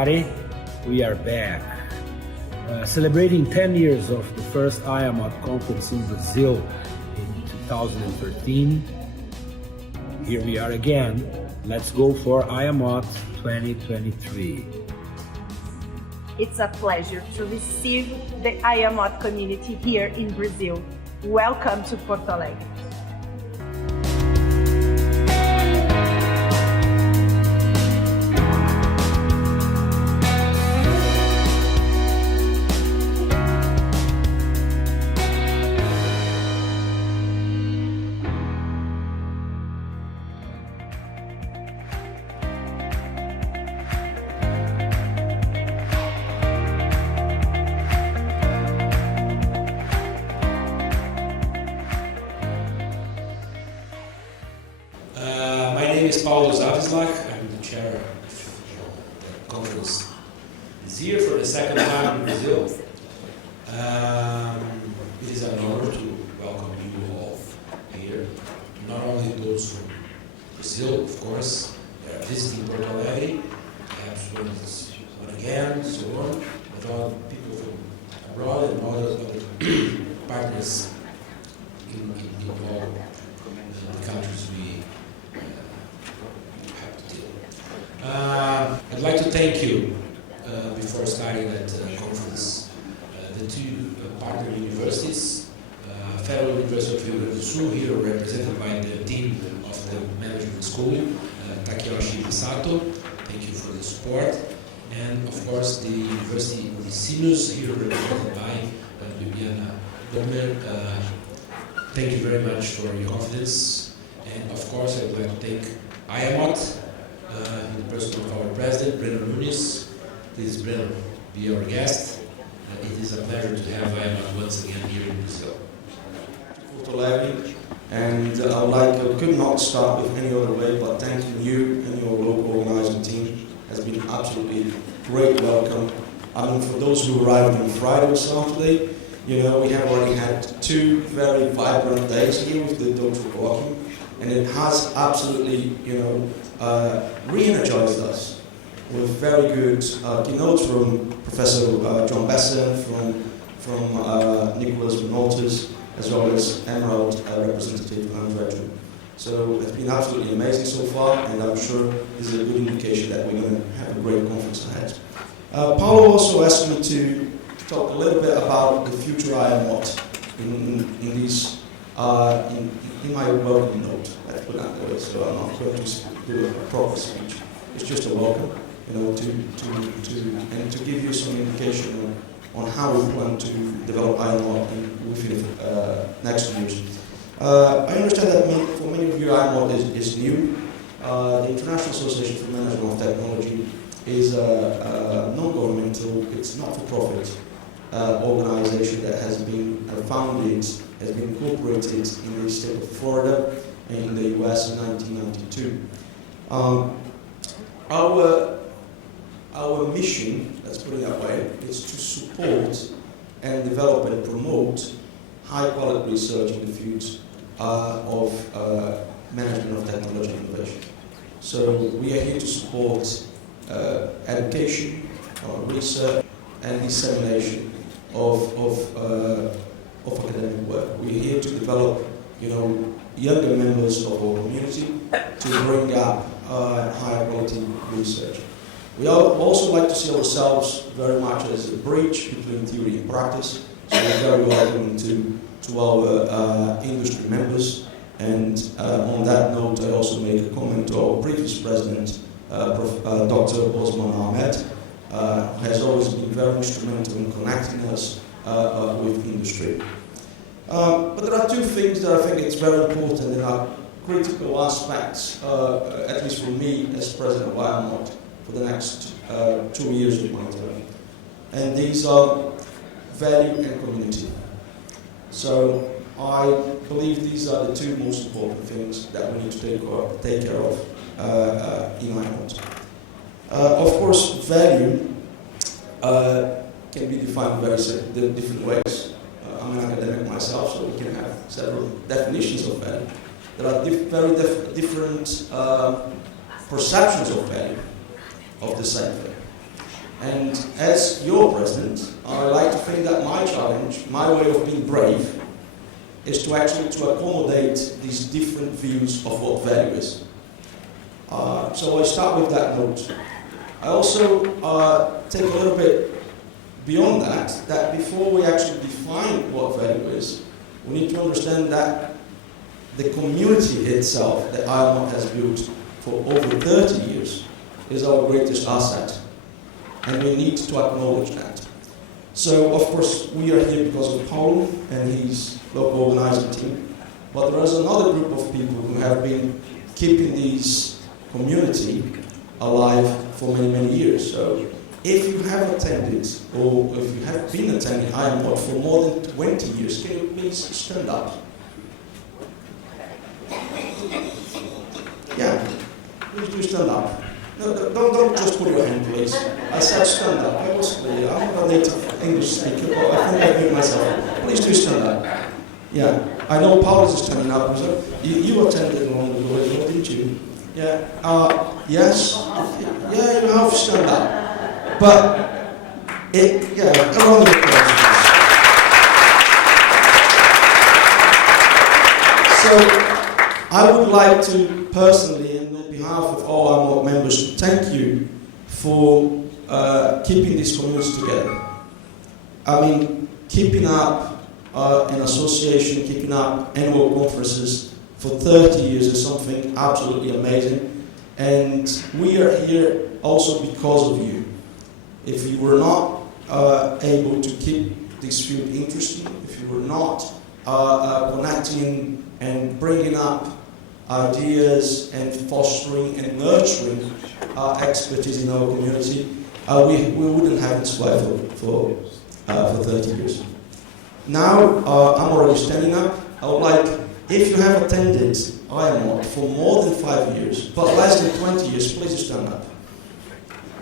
everybody. We are back. Celebrating 10 years of the first Iamot conference in Brazil in 2013. Here we are again. Let's go for Iamot 2023. It's a pleasure to receive the Iamot community here in Brazil. Welcome to Porto Alegre. My name is Paulo Zavislak. I'm the chair of the conference this year for the second time in Brazil. It is an honor to welcome you all here. Not only those from Brazil, of course, that are visiting Porto Alegre, perhaps once again, so on, but all people from abroad and all other partners in all the countries we have to deal. I'd like to thank you before starting that conference. The two partner universities, Federal University of Rio Grande do Sul, here represented by the Dean of the Management School, Takeyoshi Masato. Thank you for the support. And of course the University of Sinos, here represented by Ljubljana Domer. Thank you very much for your confidence. And of course I would like to thank Iamot, in the person of our president, Breno Nunes. Please, Breno, be our guest. It is a pleasure to have Iamot once again here in Brazil. Porto Alegre, and I could not start with any other way but thanking you and your local organizing team. It has been absolutely great welcome. I mean, for those who arrived on Friday or Saturday, you know, we have already had two very vibrant days here with the Doctor Walking, and it has absolutely, you know, re-energized us with very good keynotes from Professor John Besson, from Nicholas Renaultis, as well as Emerald representative Andrew. So it's been absolutely amazing so far, and I'm sure this is a good indication that we're going to have a great conference ahead. Paulo also asked me to talk a little bit about the future Iamot in these in my welcome note. Let's put that way. So I'm not going to do a proper speech. It's just a welcome, you know, to give you some indication on how we plan to develop Iamot within next years. I understand that for many of you Iamot is new. The International Association for Management of Technology is a non-governmental, it's not-for-profit organization that has been founded, has been incorporated in the state of Florida in the US in 1992. Our mission, let's put it that way, is to support and develop and promote high-quality research in the field of management of technology innovation. So we are here to support education, research, and dissemination of academic work. We're here to develop, you know, younger members of our community to bring up higher quality research. We also like to see ourselves very much as a bridge between theory and practice. So we're very welcome to our industry members. And on that note, I also make a comment to our previous president, Dr. Osman Ahmed, who has always been very instrumental in connecting us with industry. But there are two things that I think it's very important and are critical aspects, at least for me as president of Iamot, for the next 2 years of my term. And these are value and community. So I believe these are the two most important things that we need to take care of in Iamot. Of course, value can be defined in very different ways. I'm an academic myself, so we can have several definitions of value. There are very different perceptions of value of the same thing. And as your president, I like to think that my challenge, my way of being brave, is to actually to accommodate these different views of what value is. So I start with that note. I also take a little bit beyond that before we actually define what value is, we need to understand that the community itself that Iamot has built for over 30 years is our greatest asset. And we need to acknowledge that. So, of course, we are here because of Paulo and his local organizing team. But there is another group of people who have been keeping this community alive for many, many years. So, if you have attended, or if you have been attending Iamot for more than 20 years, can you please stand up? Yeah, please do stand up. No, don't just put your hand, please. I said stand up. I was clear. I'm not a native English speaker, but I think I do it myself. Please do stand up. Yeah, I know Paulus is standing up. So you attended along the way, didn't you? Yeah. Yes. Yeah, you have to stand up. But a round of applause. So I would like to personally, and on behalf of all Iamot members, thank you for keeping this community together. I mean, keeping up an association, keeping up annual conferences for 30 years is something absolutely amazing. And we are here also because of you. If you were not able to keep this field interesting, if you were not connecting and bringing up ideas and fostering and nurturing expertise in our community, we wouldn't have this fight for 30 years. Now, I'm already standing up. I would like, if you have attended Iamot for more than 5 years, but less than 20 years, please stand up.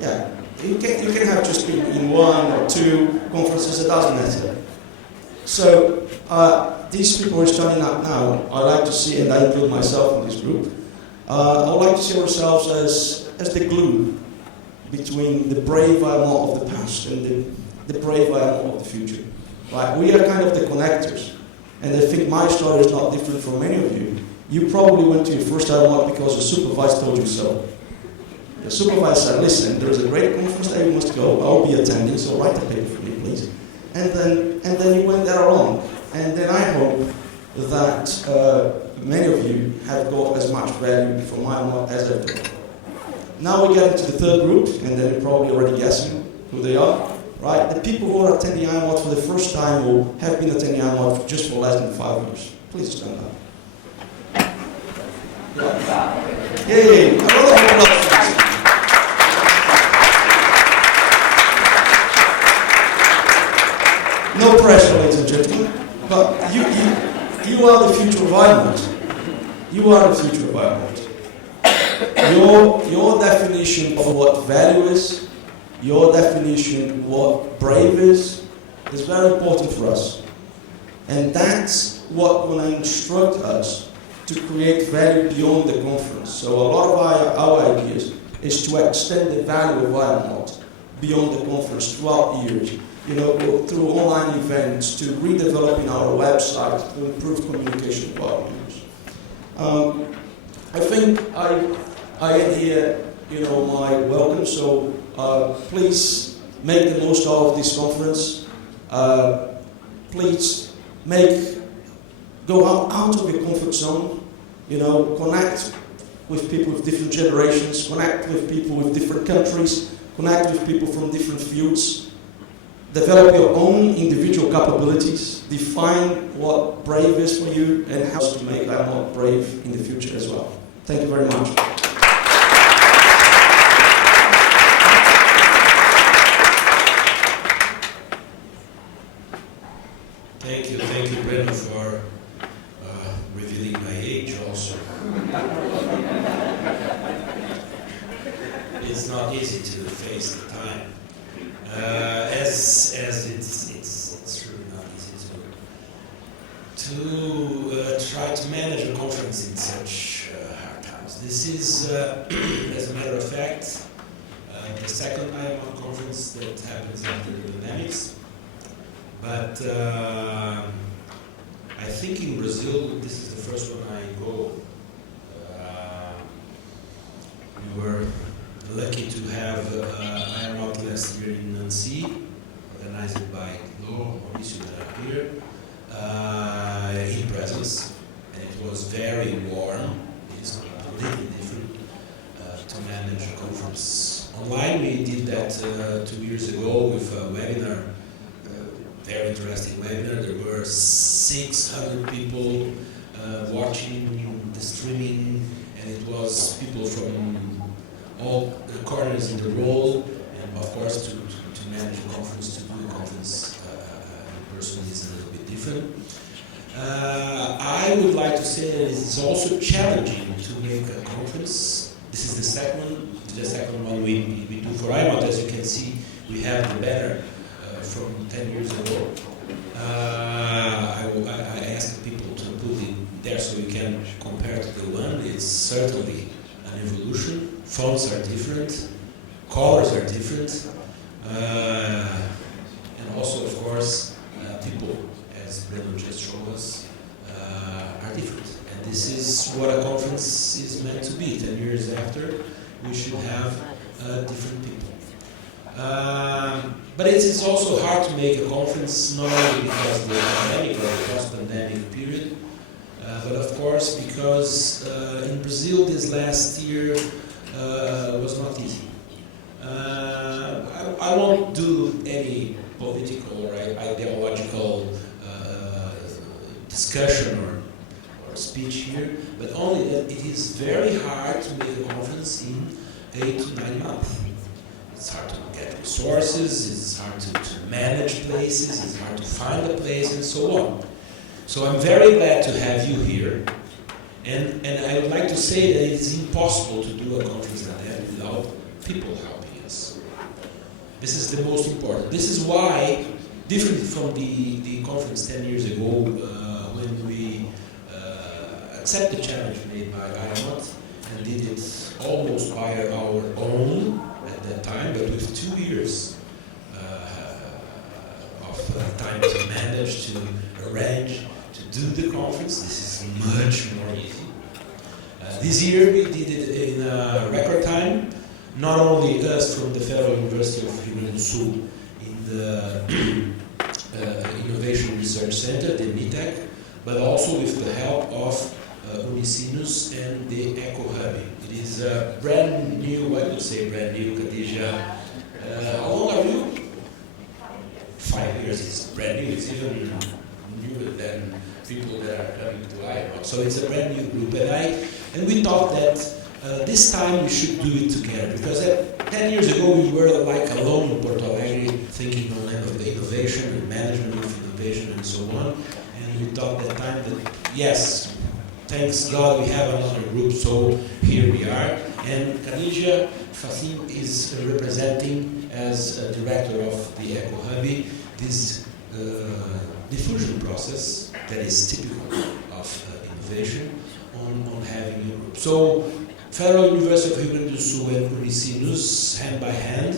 Yeah, you can have just been in 1 or 2 conferences, it doesn't matter. So, these people are standing up now. I like to see, and I include myself in this group, I would like to see ourselves as the glue between the brave Iamot of the past and the brave Iamot of the future. Right? We are kind of the connectors. And I think my story is not different from many of you. You probably went to your first Iamot because the supervisor told you so. The supervisor said, listen, there is a great conference that you must go. I'll be attending, so write a paper for me, please. And then you went there along. And then I hope that many of you have got as much value from Iamot as I've got. Now we get into the third group, and then you're probably already guessing who they are, right? The people who are attending Iamot for the first time or have been attending Iamot just for less than 5 years. Please stand up. Yay! A lot of applause. No pressure, ladies and gentlemen. But you are the future of Iamot. You are the future of Iamot. Your definition of what value is, your definition of what brave is very important for us. And that's what will instruct us to create value beyond the conference. So a lot of our ideas is to extend the value of Iamot beyond the conference throughout the years. You know, through online events, to redeveloping our website, to improve communication with our members. I think I end here, my welcome. So please make the most of this conference. Please go out of your comfort zone. Connect with people with different generations. Connect with people with different countries. Connect with people from different fields. Develop your own individual capabilities, define what brave is for you, and how to make Iamot brave in the future as well. Thank you very much. Thank you, Breno, for revealing my age also. It's not easy to face the time. As it's really not easy to try to manage a conference in such hard times. This is, as a matter of fact, the second Iamot conference that happens after the pandemics. But I think in Brazil, this is the first one I go. We were lucky to have Iamot last year in Nancy, organized by Mauricio here, in presence, and it was very warm. It's completely different to manage a conference. Online we did that 2 years ago with a webinar, very interesting webinar. There were 600 people watching the streaming, and it was people from all the corners in the world, and of course to manage a conference, to do a conference in person is a little bit different. I would like to say that it's also challenging to make a conference. This is the second one we do for Iamot. As you can see, we have the banner from 10 years ago. I asked people to put it there so you can compare to the one. It's certainly an evolution. Fonts are different, colors are different, and also, of course, people, as Breno just showed us, are different. And this is what a conference is meant to be. 10 years after, we should have different people. But it's also hard to make a conference, not only because of the pandemic or the post-pandemic period, but of course because in Brazil this last year was not easy. I won't do any political or ideological discussion or speech here, but only that it is very hard to make a conference in 8 to 9 months. It's hard to get resources, it's hard to manage places, it's hard to find a place, and so on. So I'm very glad to have you here, and I would like to say that it is impossible to do a conference like that without people helping us. This is the most important. This is why, different from the conference 10 years ago, when we accepted the challenge made by Iamot and did it almost by our own at that time, but with 2 years of time to manage, to arrange, to do the conference. This is much more easy. This year we did it in a record time, not only us from the Federal University of Rio Grande do Sul in the Innovation Research Center, the MITEC, but also with the help of Unicinos and the Eco Hub. It is a brand new, I would say brand new, Khadija. How long are you? 5 years. It's brand new. It's even newer than people that are coming to Iamot. So it's a brand new group, and we thought that this time we should do it together, because 10 years ago we were like alone in Porto Alegre, thinking on innovation and management of innovation and so on. And we thought that time that yes, thanks God we have another group, so here we are. And Khadija Fassim is representing as a director of the Eco Hub this diffusion process that is typical of innovation on having a group. So Federal University of Rio Grande do Sul and Unicinos, hand by hand,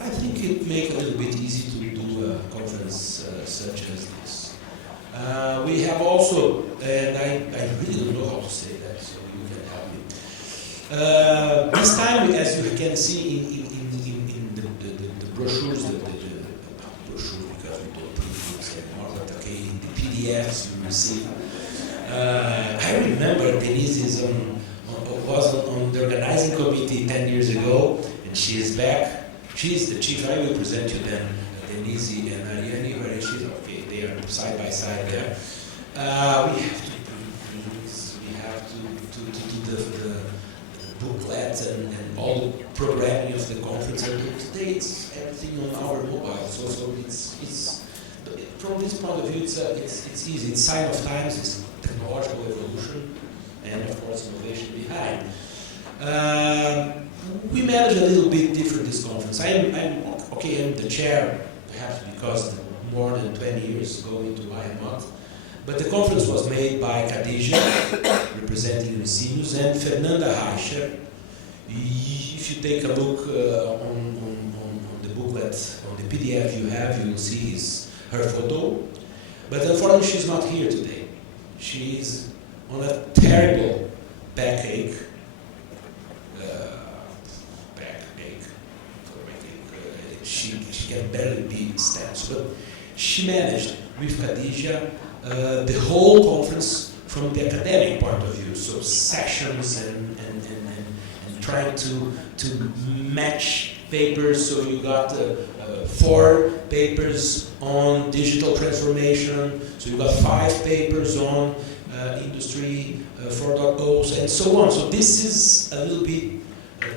I think it makes a little bit easy to do a conference such as this. We have also, and I really don't know how to say that, so you can help me. This time, as you can see in the brochures, not brochures because we don't print books anymore, but okay, in the PDFs you receive. I remember Denise was on the organizing committee 10 years ago, and she is back. She is the chief. I will present you then, Denise and Ariane, where she's okay. They are side by side there. We have to print things. We have to do the booklets and all the programming of the conference. And today it's everything on our mobile. So it's from this point of view, it's easy. It's sign of times. It's technological evolution, and of course innovation behind. We manage a little bit different this conference. I'm the chair, perhaps because more than 20 years going to Iamot. But the conference was made by Khadija, representing Unicinos, and Fernanda Reicher, If you take a look on the booklet, on the PDF you have, you will see her photo. But unfortunately, she's not here today. She is on a terrible backache. She can barely be steps, but she managed with Khadija the whole conference from the academic point of view, so sections and trying to match papers. So you got 4 papers on digital transformation, so you got 5 papers on industry 4.0 and so on. So this is a little bit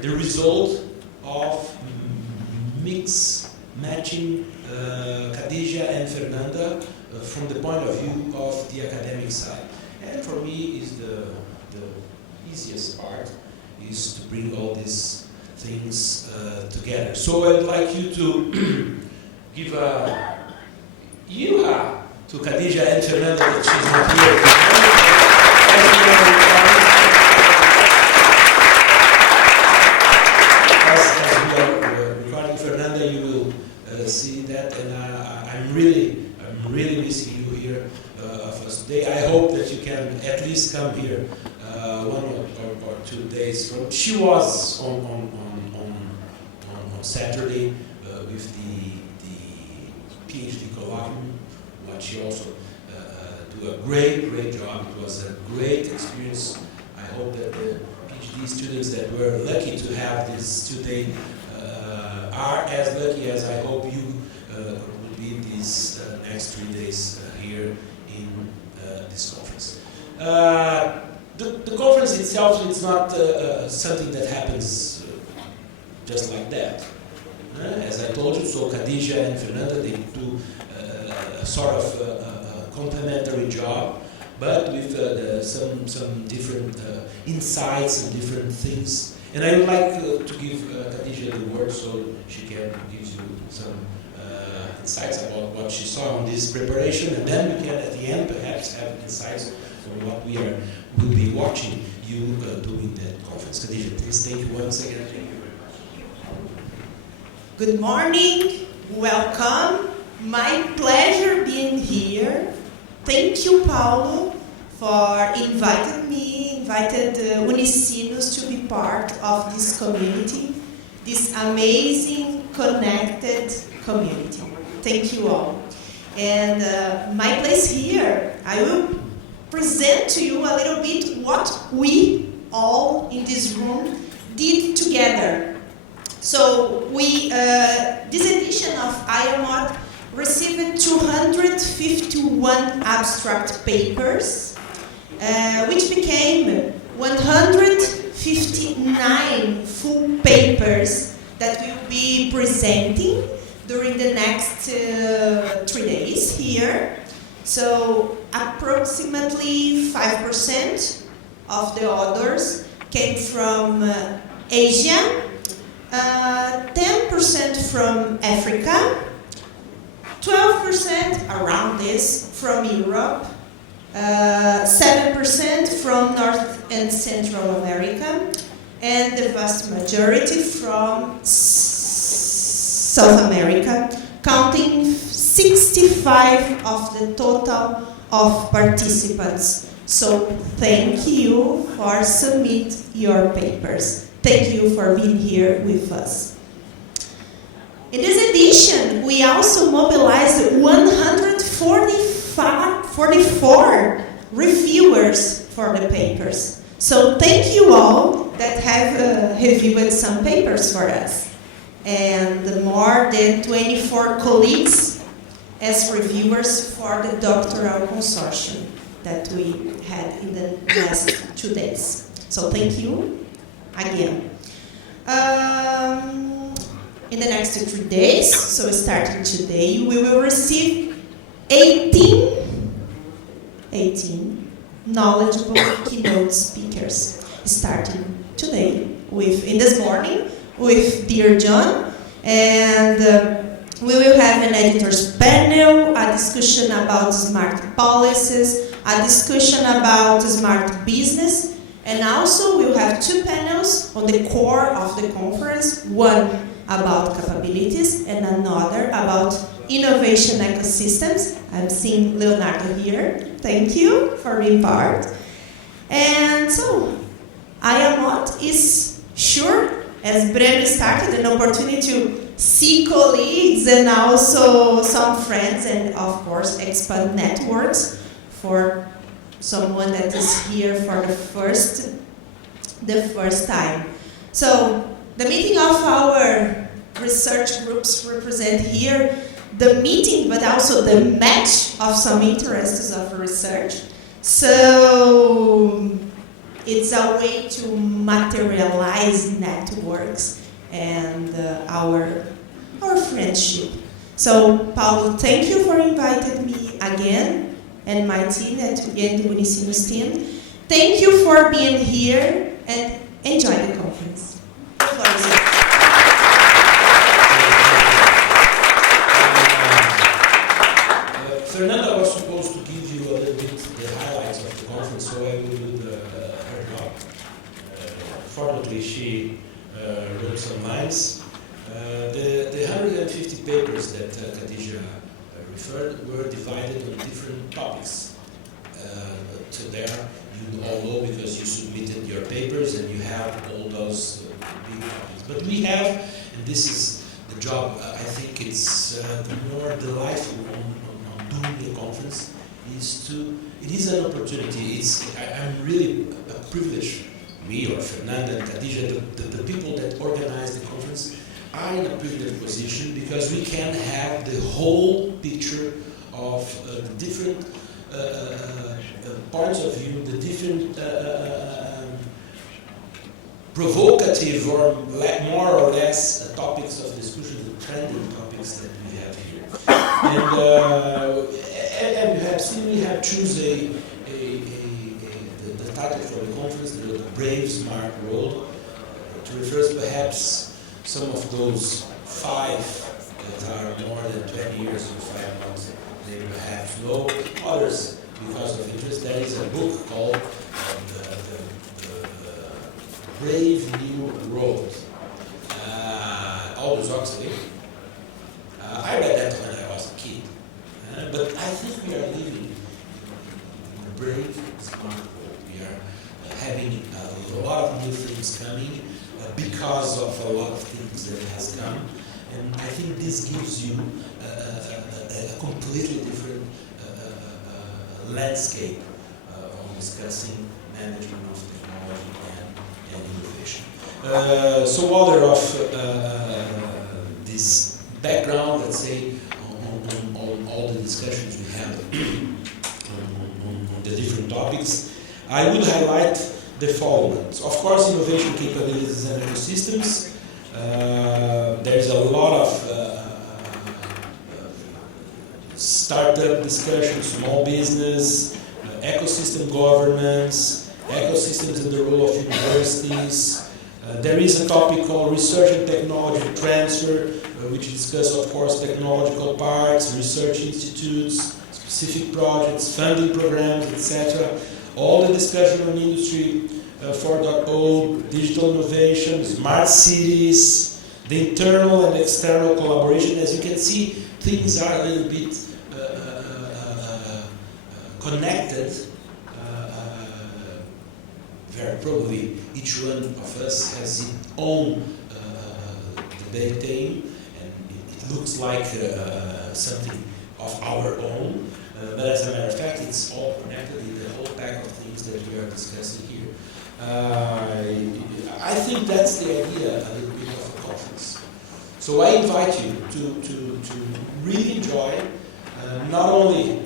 the result of matching Khadija and Fernanda from the point of view of the academic side. And for me is the easiest part is to bring all these things together. So I'd like you to give a yuha to Khadija and Fernanda that she's not here. As we are recording Fernanda, you will see that, and I'm really missing you here of us today. I hope that you can at least come here 1 or 2 days from. She was on Saturday with the PhD colloquium, but she also do a great job. It was a great experience. I hope that the PhD students that were lucky to have this today are as lucky as I hope you will be these next 3 days here in this conference. The conference itself is not something that happens just like that. As I told you, so Khadija and Fernanda, they do a sort of complementary job, but with some different insights and different things. And I would like to give Khadija the word so she can give you some insights about what she saw on this preparation, and then we can at the end perhaps have insights on what will be watching you doing that conference. Khadija, please. Thank you once again. Thank you very much. Good morning, welcome. My pleasure being here. Thank you, Paulo, for invited Unicinos to be part of this community, this amazing, connected community. Thank you all. And my place here, I will present to you a little bit what we all in this room did together. So this edition of Iamot received 251 abstract papers, which became 159 full papers that we'll be presenting during the next 3 days here. So approximately 5% of the authors came from Asia, 10% from Africa, 12% around this from Europe, 7% from North and Central America, and the vast majority from South America, counting 65 of the total of participants. So thank you for submit your papers. Thank you for being here with us. In this edition, we also mobilized 144 reviewers for the papers. So thank you all that have reviewed some papers for us. And more than 24 colleagues as reviewers for the doctoral consortium that we had in the last 2 days. So thank you again. In the next 3 days, so starting today, we will receive 18 knowledgeable keynote speakers, starting today in this morning with Dear John, and we will have an editors panel, a discussion about smart policies, a discussion about smart business, And also we'll have 2 panels on the core of the conference, one about capabilities and another about innovation ecosystems. I'm seeing Leonardo here. Thank you for being part. And so, Iamot is sure, as Breno started, an opportunity to see colleagues and also some friends and of course expand networks for someone that is here for the first time. So the meeting of our research groups represent here the meeting but also the match of some interests of research. So it's a way to materialize networks and our friendship. So, Paulo, thank you for inviting me again, and my team, and the Unicinos team. Thank you for being here, and enjoy the conference. Fernanda was supposed to give you a little bit the highlights of the conference, so I will do her job. Fortunately, she wrote some lines. The 150 papers that Khadija referred were divided on different topics. To there, you all know because you submitted your papers and you have all those big topics. But we have, and this is the job, I think it's the more delightful on doing the conference, it is an opportunity. I'm really a privilege, me or Fernanda and Khadija, the people that organize the conference, are in a privileged position because we can have the whole picture of the different points of view, the different provocative or more or less topics of discussion, the trending topics that we have here. And you have seen we have chosen the title for the conference, the Brave Smart World, to refer perhaps some of those 5 that are more than 20 years or 5 months, they perhaps know. Others, because of interest, there is a book called the Brave New World. Aldous Huxley. I read that when I was a kid. But I think we are living in a brave, smart world. We are having a lot of new things coming because of a lot of things that has come. And I think this gives you a completely different landscape on discussing management of technology and innovation. So other of this background, let's say, on all the discussions we had on the different topics, I will highlight the following. Of course, innovation capabilities and ecosystems. There's a lot of startup discussions, small business, ecosystem governance, ecosystems and the role of universities. There is a topic called research and technology transfer, which discusses, of course, technological parks, research institutes, specific projects, funding programs, etc. All the discussion on Industry 4.0, digital innovation, smart cities, the internal and external collaboration. As you can see, things are a little bit connected. Very probably each one of us has its own debate theme, and it looks like something of our own. But as a matter of fact, it's all connected in the whole pack of things that we are discussing here. I think that's the idea a little bit of a conference. So I invite you to really enjoy not only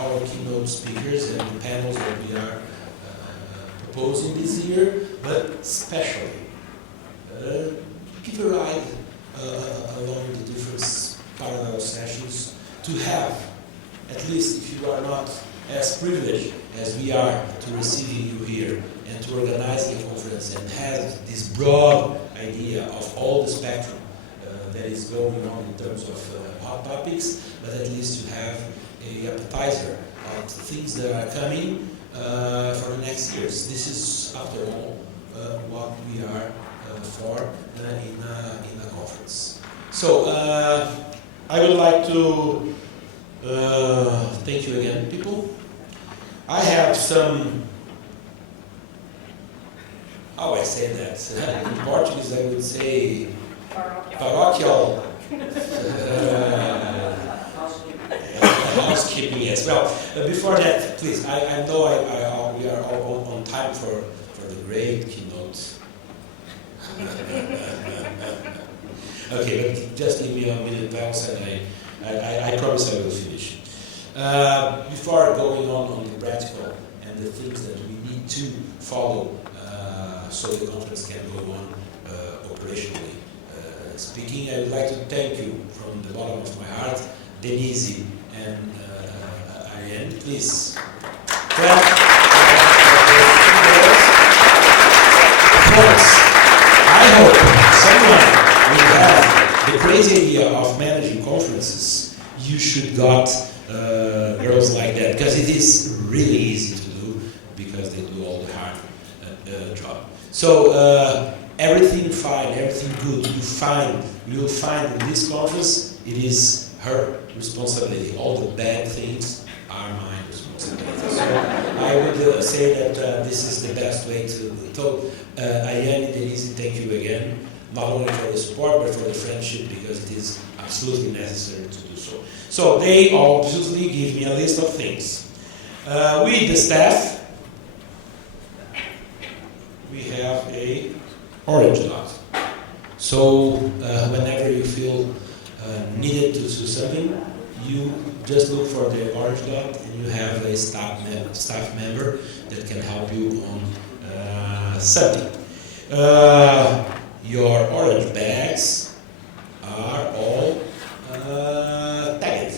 our keynote speakers and the panels that we are proposing this year, but especially give a ride along the different parallel sessions to have, at least if you are not as privileged as we are to receiving you here and to organize the conference and have this broad idea of all the spectrum that is going on in terms of hot topics, but at least you have an appetizer of the things that are coming for the next years. This is, after all, what we are for in a conference. So I would like to thank you again, people. I have some, how I say that? In Portuguese I would say parochial housekeeping, yes. Well, before that, please, I know we are all on time for the great keynote. Okay, but just give me a minute pause and I promise I will finish. Before going on the practical and the things that we need to follow so the conference can go on operationally speaking, I would like to thank you from the bottom of my heart, Denise and Ariane. Please clap. Of course, I hope someone will have the crazy idea of managing conferences. You should got girls like that, because it is really easy to do, because they do all the hard job. So everything fine, everything good you will find in this conference. It is her responsibility. All the bad things are my responsibility. So I would say that this is the best way to. So Ayane, Denise, thank you again, not only for the support but for the friendship, because it is absolutely necessary to do so. So they obviously give me a list of things. We, the staff, we have a orange dot. So whenever you feel needed to do something, you just look for the orange dot and you have a staff member that can help you on something. Your orange bags are all tagged.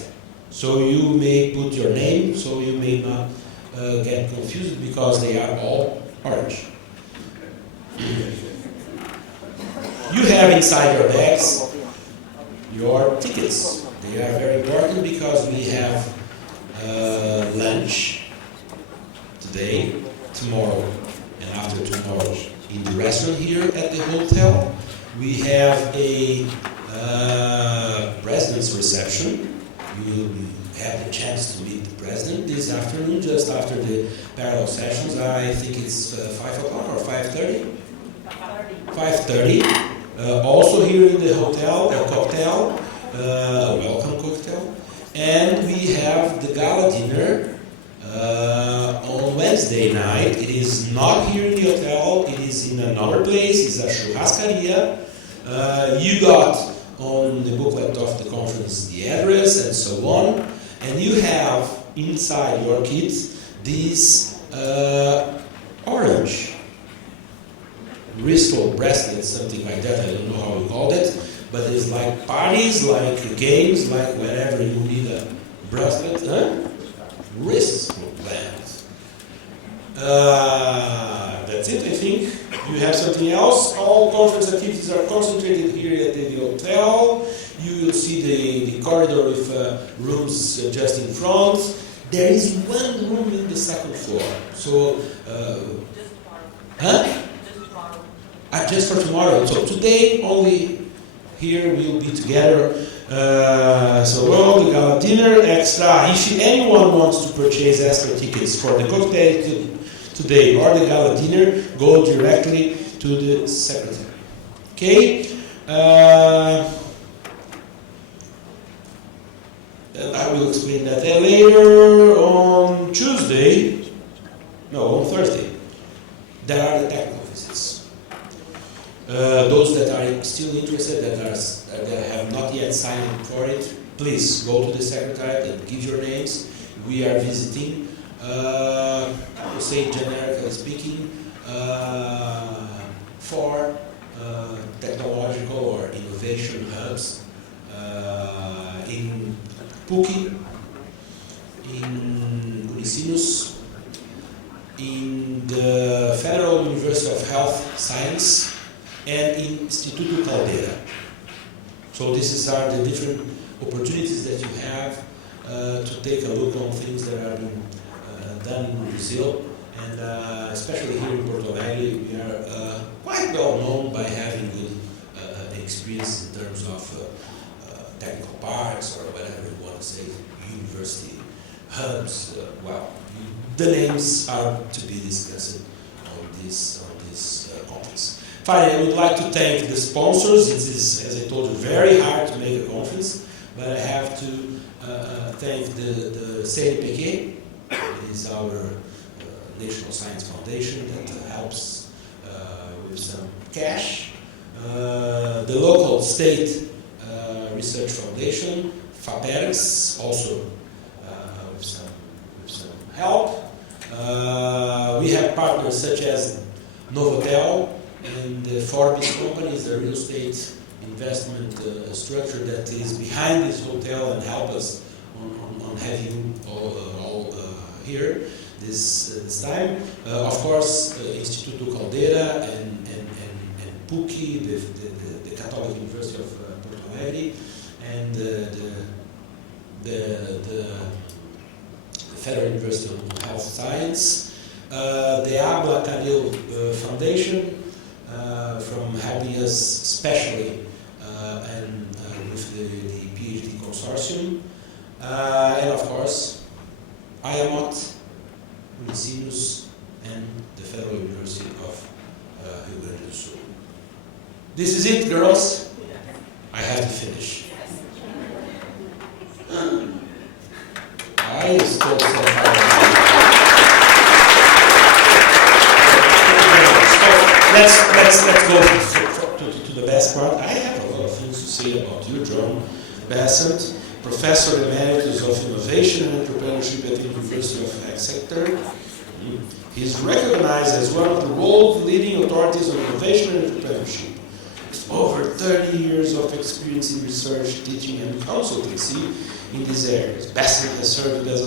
So you may put your name, so you may not get confused, because they are all orange. You have inside your bags your tickets. They are very important, because we have lunch today, tomorrow, and after tomorrow in the restaurant here at the hotel. We have a president's reception. You will have the chance to meet the president this afternoon, just after the parallel sessions. I think it's 5 o'clock or 5:30? 5:30. Also here in the hotel, a cocktail, a welcome cocktail. And we have the gala dinner on Wednesday night. It is not here in the hotel, it is in another place. It's a churrascaria. You got on the booklet of the conference the address and so on. And you have inside your kit this orange wristwatch bracelet, something like that. I don't know how you call it, but it's like parties, like games, like whenever you need a bracelet, wristband. That's it, I think. You have something else? All conference activities are concentrated here at the hotel. You will see the corridor with rooms just in front. There is one room in the second floor. So, just for tomorrow. So today only here we'll be together. So the gala dinner extra. If anyone wants to purchase extra tickets for the cocktail today or the gala dinner, go directly to the secretary. Okay? And I will explain that later. On Thursday, there are the technical visits. Those that are still interested, that have not yet signed up for it, please go to the secretariat and give your names. We are visiting, I would say generically speaking, 4 technological or innovation hubs in PUC, in Unicinos, in the Federal University of Health Science, and in Instituto Caldeira. So these are the different opportunities that you have to take a look on things that are being done in Brazil and especially here in Porto Alegre, we are quite well known by having good experience in terms of technical parks, or whatever you want to say, university hubs. Well, the names are to be discussed on this conference. Finally, I would like to thank the sponsors. It is, as I told you, very hard to make a conference, but I have to thank the CNPq. It is our National Science Foundation that helps with some cash. The local state research foundation, FAPERS, also with some help. We have partners such as Novotel and the Forbes companies, the real estate investment structure that is behind this hotel and help us on having all here this time. Of course, Instituto Caldeira and PUC, the Catholic University of Porto Alegre, and the Federal University of Health Science, the Água Canil Foundation, from helping us especially and with the PhD consortium, and of course Iamot, Unicinos, and the Federal University of Rio Grande do Sul. This is it, girls. I have to finish. I still let's go to the best part. I have a lot of things to say about you, John Bassett, Professor Emeritus of Innovation and Entrepreneurship at the University of Exeter. He is recognized as one of the world's leading authorities on innovation and entrepreneurship. With over 30 years of experience in research, teaching, and consultancy in these areas, Bassett has served as a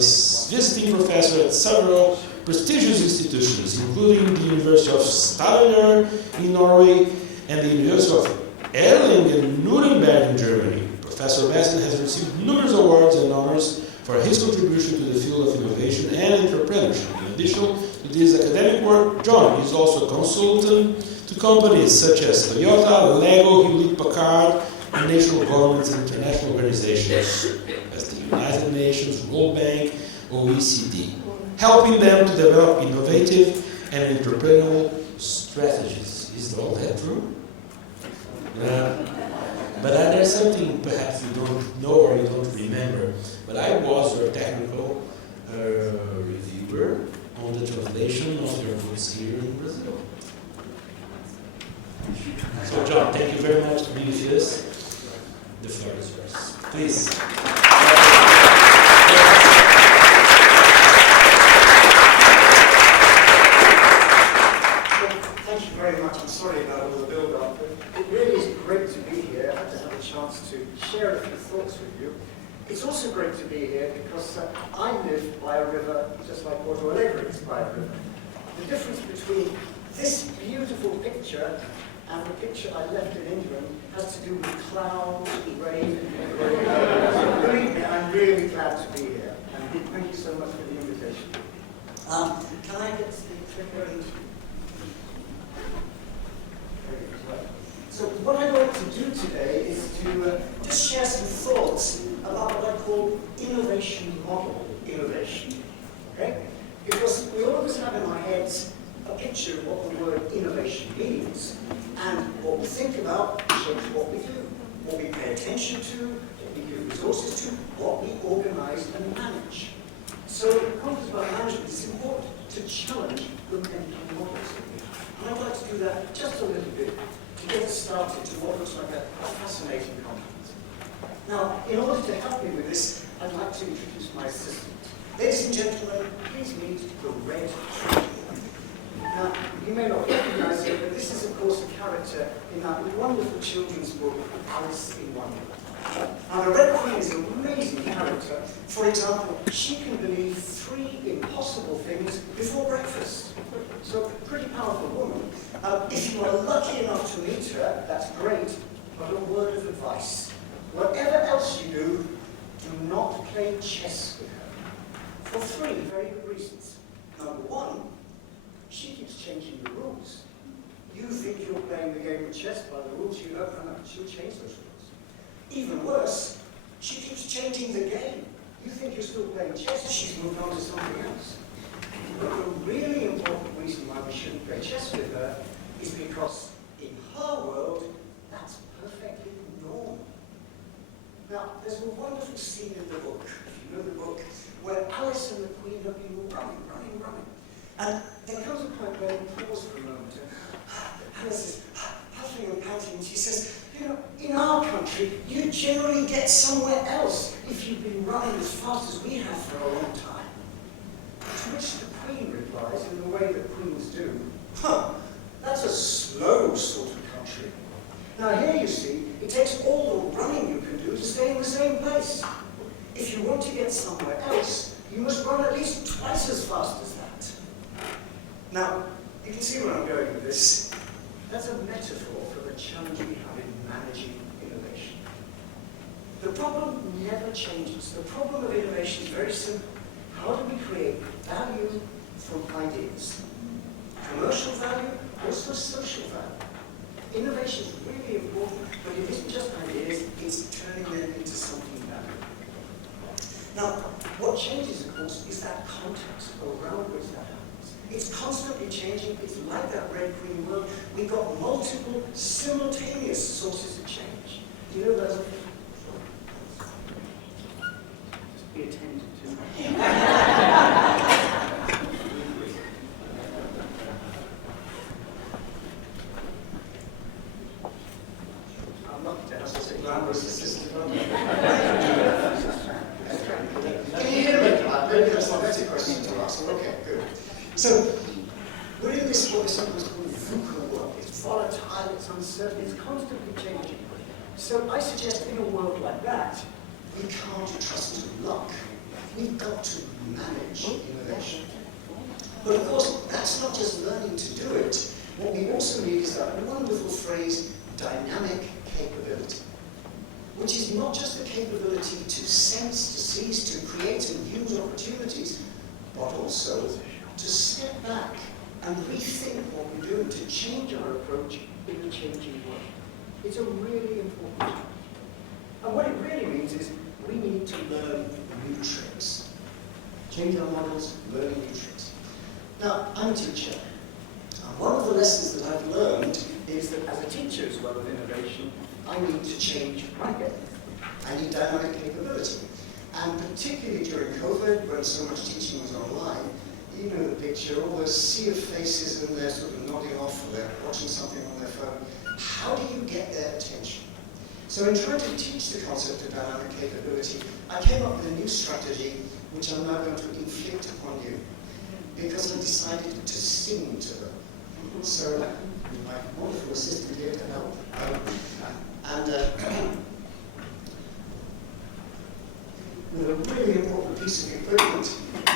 visiting professor at several prestigious institutions, including the University of Stavanger in Norway and the University of Erlangen-Nuremberg in Germany. Professor Bassett has received numerous awards and honors for his contribution to the field of innovation and entrepreneurship. In addition to this academic work, John is also a consultant to companies such as Toyota, Lego, Hewlett-Packard, and national governments and international organizations as the United Nations, World Bank, OECD, helping them to develop innovative and entrepreneurial strategies. Is all that true? But there's something perhaps you don't know or you don't remember. But I was your technical reviewer on the translation of your books here in Brazil. So, John, thank you very much for being with us. The floor is yours. Please. Thank you very much. I'm sorry about all the build-up, but it really is great to be here and to have a chance to share a few thoughts with you. It's also great to be here because I live by a river just like Porto Alegre is by a river. The difference between this beautiful picture and the picture I left in England has to do with clouds, rain, and believe me, I'm really glad to be here. And thank you so much for the invitation. Can I get the clicker and... So what I'd like to do today is to just share some thoughts about what I call innovation model innovation. Okay? Because we always have in our heads a picture of what the word innovation means. And what we think about shapes what we do, what we pay attention to, what we give resources to, what we organize and manage. So in the context about management, it's important to challenge the mental models. And I'd like to do that just a little bit to get us started to what looks like a fascinating conference. Now, in order to help me with this, I'd like to introduce my assistant. Ladies and gentlemen, please meet the Red Trinity. Now, you may not recognize it, but this is, of course, a character in that wonderful children's book, Alice in Wonderland. Now, the Red Queen is an amazing character. For example, she can believe 3 impossible things before breakfast. So, a pretty powerful woman. If you are lucky enough to meet her, that's great, but a word of advice. Whatever else you do, do not play chess with her. For 3 very good reasons. Number 1, she keeps changing the rules. You think you're playing the game of chess by the rules, you know, and she'll change those rules. Even worse, she keeps changing the game. You think you're still playing chess, she's moved on to something else. But the really important reason why we shouldn't play chess with her is because in her world, that's perfectly normal. Now, there's a wonderful scene in the book, if you know the book, where Alice and the Queen have been running. And there comes a point where they pause for a moment. And Alice is puffing and panting, and she says, you know, in our country, you generally get somewhere else if you've been running as fast as we have for a long time. To which the Queen replies, in the way that queens do, that's a slow sort of country. Now here you see, it takes all the running you can do to stay in the same place. If you want to get somewhere else, you must run at least twice as fast as that. Now, you can see where I'm going with this. That's a metaphor for the challenge we have in managing innovation. The problem never changes. The problem of innovation is very simple. How do we create value from ideas? Commercial value, also social value. Innovation is really important, but it isn't just ideas, it's turning them into something valuable. Now, what changes, of course, is that context around which that happens. It's constantly changing. It's like that Red Queen world. We've got multiple simultaneous sources of change. Do you know that? Just be attentive to that. I'm lucky to have such a glamorous assistant. Can you hear me? Maybe that's not a better question to ask. Okay, good. So, we're in this what is sometimes called VUCA world. It's volatile, it's uncertain, it's constantly changing. So I suggest in a world like that, we can't trust to luck. We've got to manage innovation. But of course, that's not just learning to do it. What we also need is that wonderful phrase, dynamic capability, which is not just the capability to sense, to seize, to create and use opportunities, but also to step back and rethink what we're doing, to change our approach in a changing world. It's a really important job. And what it really means is we need to learn new tricks. Change our models, learning new tricks. Now, I'm a teacher. And one of the lessons that I've learned is that as a teacher as well of innovation, I need to change my game. I need dynamic capability. And particularly during COVID, when so much teaching was online, you know the picture, all those sea of faces and they're sort of nodding off or they're watching something on their phone. How do you get their attention? So in trying to teach the concept of dynamic capability, I came up with a new strategy which I'm now going to inflict upon you because I decided to sing to them. So my wonderful assistant here to help. With a really important piece of equipment, I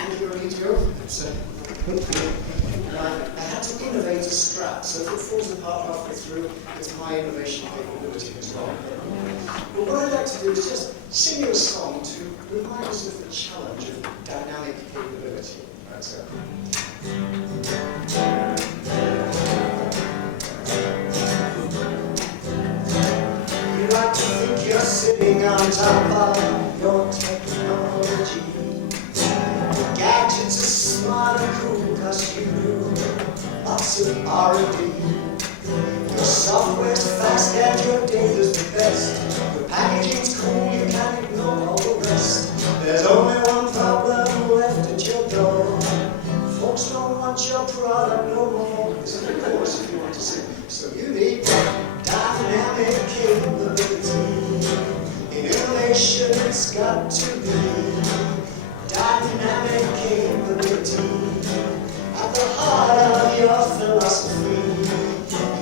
had to innovate a strap, so if it falls apart halfway through, it's my innovation capability as well. But what I'd like to do is just sing you a song to remind us of the challenge of dynamic capability. Right, so. You like to think you're sitting on top of your technology. Your gadgets are smart and cool because you do lots of R&D. Your software's fast and your data's the best. Your packaging's cool, you can't ignore all the rest. There's only one problem left at your door. Folks don't want your product no more. This is the chorus if you want to sing. So you need dynamic capability. In innovation, it's got to be dynamic capability. At the heart of your philosophy,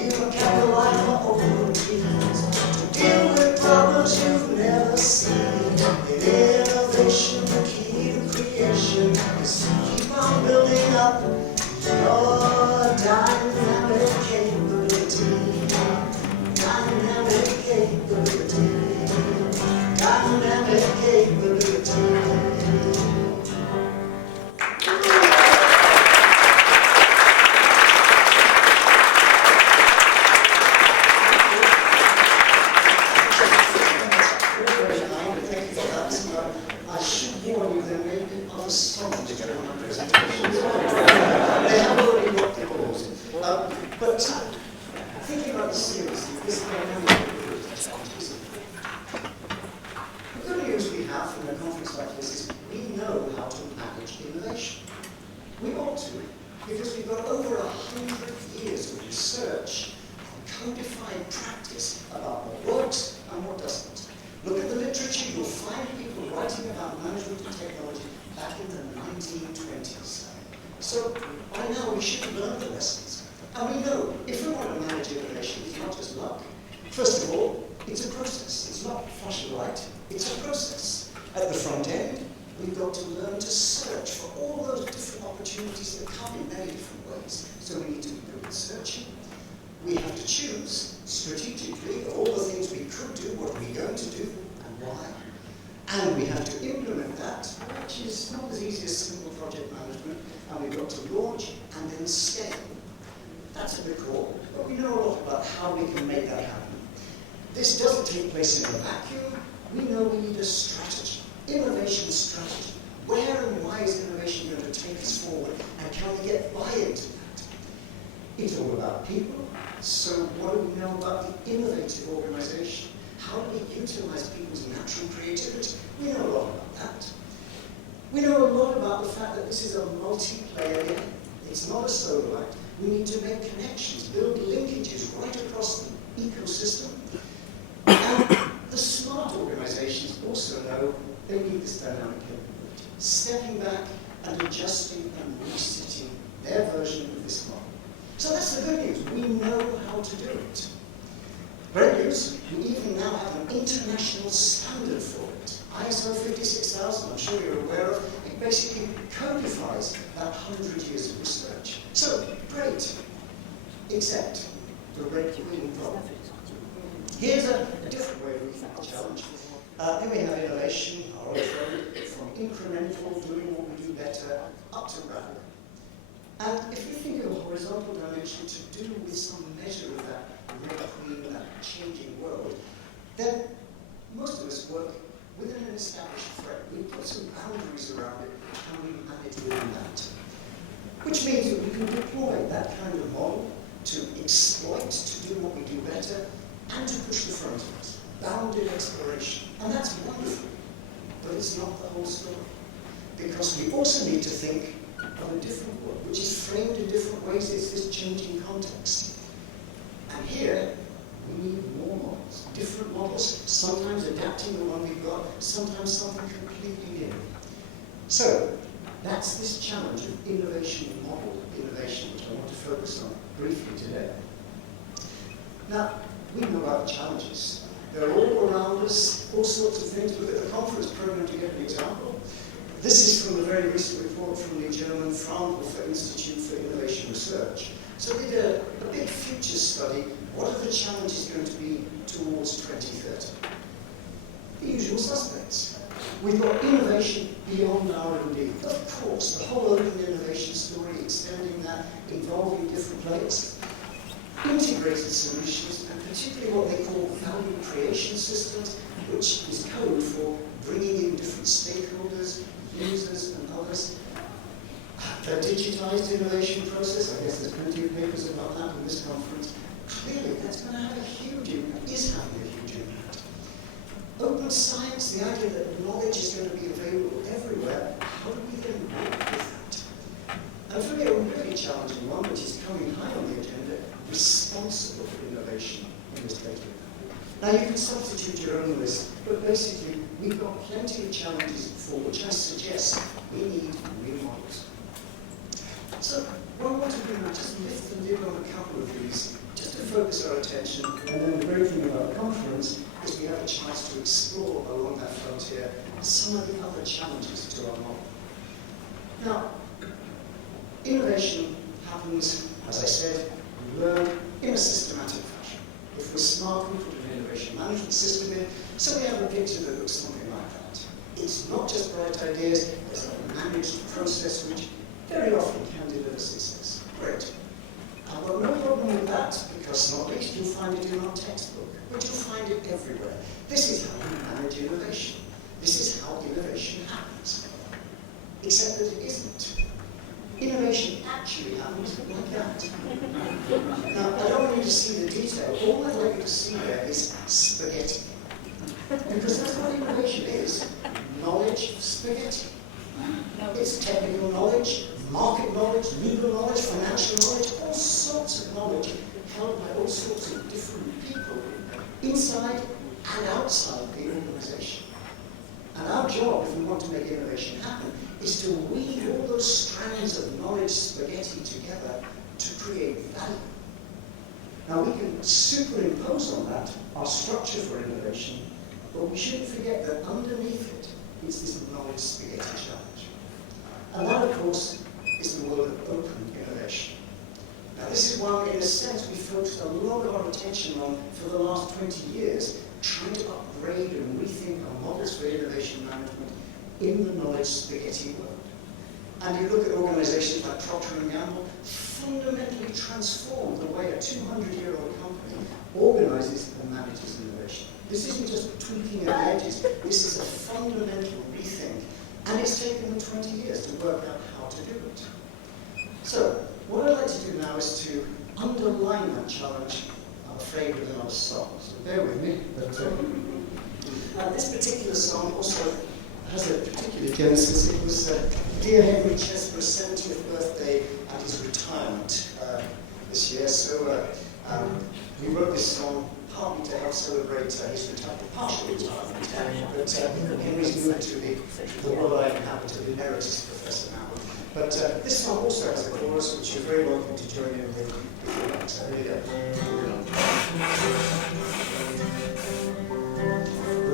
you can rely on routines to deal with problems you've never seen. In innovation, the key to creation is to keep on building up your dynamic capability. Dynamic capability. Dynamic capability. for songs during my presentation. They have already got their balls. But thinking about this seriously, this dynamic the good news we have from a conference like this is we know how to manage innovation. We ought to, because we've got over 100 years of research on codified practice about what works and what doesn't. Look at the literature, you'll find people writing about management and technology back in the 1920s. So by now we should have learned the lessons. And we know if we want to manage innovation, it's not just luck. First of all, it's a process. It's not flash and light, it's a process. At the front end, we've got to learn to search for all those different opportunities that come in many different ways. So we need to be good at searching. We have to choose strategically of all the things we could do, what are we going to do, and why. And we have to implement that, which is not as easy as simple project management, and we've got to launch and then scale. That's a bit cool, but we know a lot about how we can make that happen. This doesn't take place in a vacuum. We know we need a strategy, innovation strategy. Where and why is innovation going to take us forward, and can we get buy-in to that? It's all about people. So what do we know about the innovative organization? How do we utilize people's natural creativity? We know a lot about that. We know a lot about the fact that this is a multiplayer game. It's not a solo act. We need to make connections, build linkages right across the ecosystem. And the smart organizations also know they need this dynamic capability. Stepping back and adjusting and resetting their version of this model. So that's the good news. We know how to do it. Great news, we even now have an international standard for it. ISO 56000, I'm sure you're aware of, it basically codifies that 100 years of research. So, great, except the red queen problem. Here's a different way of looking at the challenge. Here we have innovation, our old friend, from incremental, doing what we do better, up to radical. And if you think of a horizontal dimension to do with some measure of that red queen, that changing world, then most of us work within an established frame. We put some boundaries around it, and we manage within that. Which means that we can deploy that kind of model to exploit, to do what we do better, and to push the frontiers. Bounded exploration. And that's wonderful, but it's not the whole story. Because we also need to think of a different world, which is framed in different ways. It's this changing context. And here, we need more models, different models, sometimes adapting the one we've got, sometimes something completely new. So, that's this challenge of innovation, model innovation, which I want to focus on briefly today. Now, we know about the challenges. They're all around us, all sorts of things. Look at the conference program to get an example. This is from a very recent report from the German Fraunhofer Institute for Innovation Research. So we did a big future study. What are the challenges going to be towards 2030? The usual suspects. We've got innovation beyond R&D. Of course, the whole open innovation story, extending that, involving different players. Integrated solutions, and particularly what they call value creation systems, which is code for bringing in different stakeholders, users and others. A digitized innovation process, I guess there's plenty of papers about that in this conference. Clearly, that's going to have a huge impact, is having a huge impact. Open science, the idea that knowledge is going to be available everywhere, how do we then work with that? And for me, a really challenging one, which is coming high on the agenda, responsible innovation in this data. Now, you can substitute your own list, but basically, we've got plenty of challenges for which I suggest we need new models. So, what I want to do now is just lift the lid on a couple of these, just to focus our attention, and then the great thing about the conference is we have a chance to explore along that frontier some of the other challenges to our model. Now, innovation happens, as I said, we learn in a systematic fashion. If we're smart, we put an innovation management system in, so we have a picture that looks something like that. It's not just bright ideas, there's a managed process which very often can deliver success. Great. I've got no problem with that, because not least you'll find it in our textbook, but you'll find it everywhere. This is how we manage innovation. This is how innovation happens. Except actually happens like that. Now, I don't want you to see the detail. All I'd like you to see there is spaghetti. Because that's what innovation is. Knowledge spaghetti. It's technical knowledge, market knowledge, legal knowledge, financial knowledge, all sorts of knowledge held by all sorts of different people inside and outside the organization. And our job, if we want to make innovation happen, is to weave all those strands of knowledge spaghetti together to create value. Now we can superimpose on that our structure for innovation, but we shouldn't forget that underneath it is this knowledge spaghetti challenge. And that, of course, is the world of open innovation. Now this is one, in a sense, we focused a lot of our attention on for the last 20 years, trying to upgrade and rethink our models for innovation management in the knowledge spaghetti world. And you look at organizations like Procter & Gamble, fundamentally transform the way a 200-year-old company organizes and manages innovation. This isn't just tweaking at the edges, this is a fundamental rethink. And it's taken them 20 years to work out how to do it. So, what I'd like to do now is to underline that challenge, I'm afraid, with another song. So bear with me. But, this particular song also has a particular genesis. It was dear Henry Chesborough's 70th birthday and his retirement this year. So we wrote this song partly to help celebrate his retirement, partial retirement. But Henry's moved to the world I inhabit, to the emeritus professor now. But this song also has a chorus, which you're very welcome to join in with if you like. So here you go.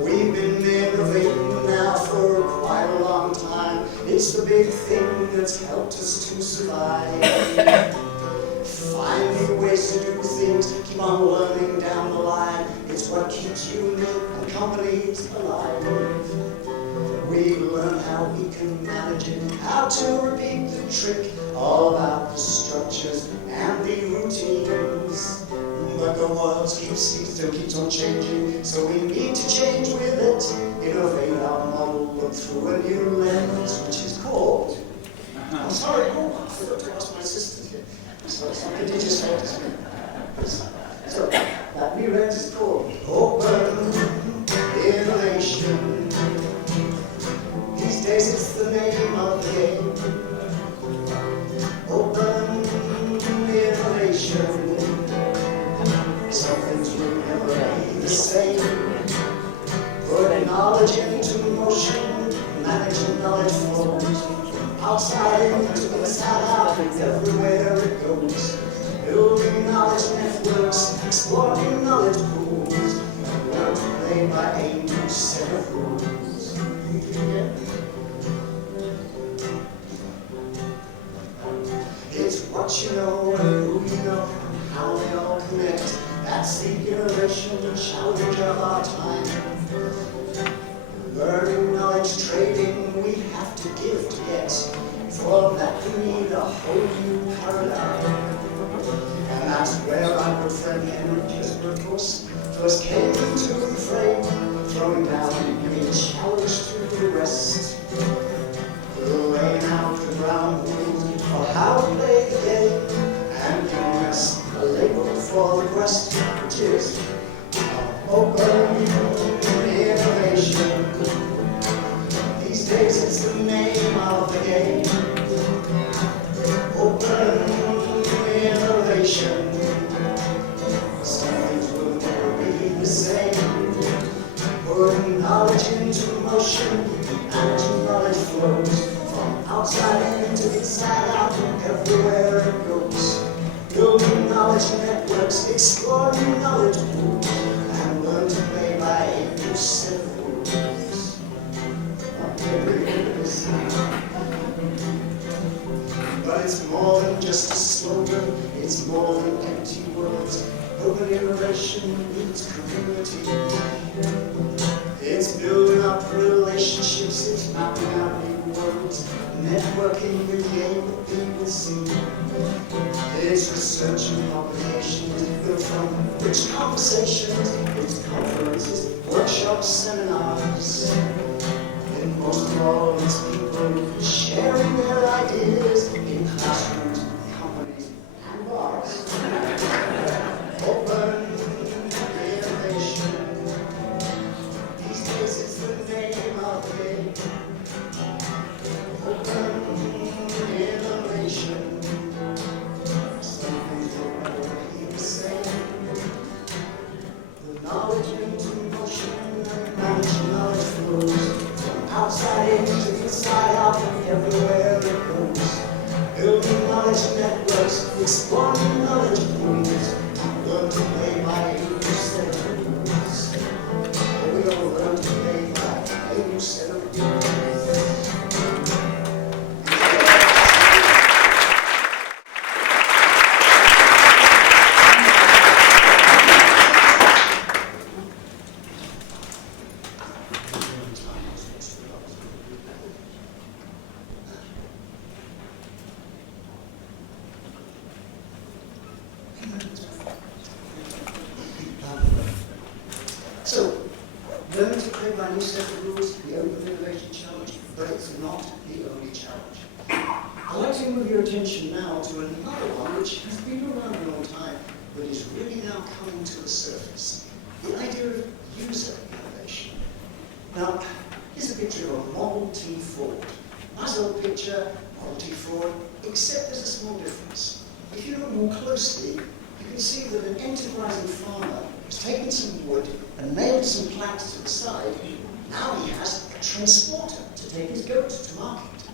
We've been innovating now for quite a long time. It's the big thing that's helped us to survive. Finding ways to do things, keep on learning down the line. It's what keeps you and me and companies alive. We learn how we can manage it, how to repeat the trick, all about the structures and the routines. But the world still keeps on changing, so we need to change with it. Innovate our model, look through a new lens, which is called. I'm sorry, I forgot to ask my assistant here. So could you just hold this minute? So that new lens is called open innovation. These days it's the name of the game. Open innovation. Some things will never be the same. Putting knowledge into motion, managing knowledge flows. Outside into inside out, everywhere it goes. Building knowledge networks, exploring knowledge pools. Learn to play by a new set of rules. It's what you know and who you know and how they all connect. That's the innovation challenge of our time. Learning, knowledge, trading, we have to give to get. For that we need a whole new paradigm. And that's where our good friend Henry Chesborough, of course, first came into the frame, throwing down a challenge to the rest. Laying out the ground rules for how to play the game, and giving us a label for the quest, which is open innovation. These days it's the name of the game. Open innovation. Some things will never be the same. Putting knowledge into motion, and knowledge flows from outside into inside out, everywhere it goes. Building knowledge networks, exploring knowledge pools, and learn to play by a new set of rules. But it's more than just a slogan, it's more than empty words. Open innovation needs community. It's building up relationships, it's mapping out new worlds, networking with the aim that people see. It's research and publications built from rich conversations, it's conferences, workshops, seminars. And most of all, it's people sharing their ideas in classrooms, Explore new knowledge points. Learn to play by a new set of rules. Here we go, learn to play by a new set of rules. So, learn to play by a new set of rules, the Open Innovation Challenge, but it's not the only challenge. I'd like to move your attention now to another one which has been around a long time, but is really now coming to the surface. The idea of user innovation. Now, here's a picture of a Model T Ford. Nice old picture, Model T Ford, except there's a small difference. If you look more closely, you can see that an enterprising farmer has taken some wood and nailed some planks to the side. Now he has a transporter to take his goats to market.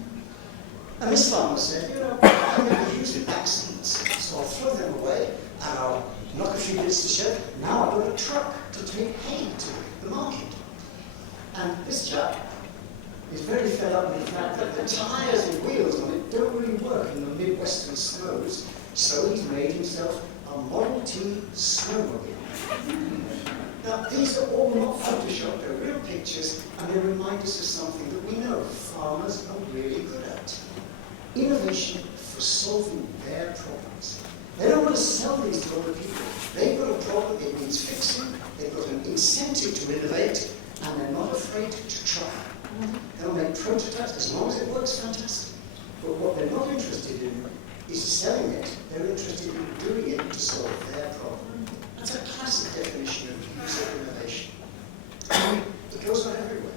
And this farmer said, you know, I'm never using back seats, so I'll throw them away and I'll knock a few bits to shed. Now I've got a truck to take hay to the market. And this chap is very fed up with the fact that the tyres and wheels on it don't really work in the Midwestern snows, so he's made himself a Model T snowmobile. Now, these are all not Photoshop, they're real pictures, and they remind us of something that we know farmers are really good at. Innovation for solving their problems. They don't want to sell these to other people. They've got a problem, it needs fixing, they've got an incentive to innovate, and they're not afraid to try. They'll make prototypes, as long as it works, fantastic. But what they're not interested in is selling it, they're interested in doing it to solve their problem. That's a classic definition of user innovation. And it goes on everywhere.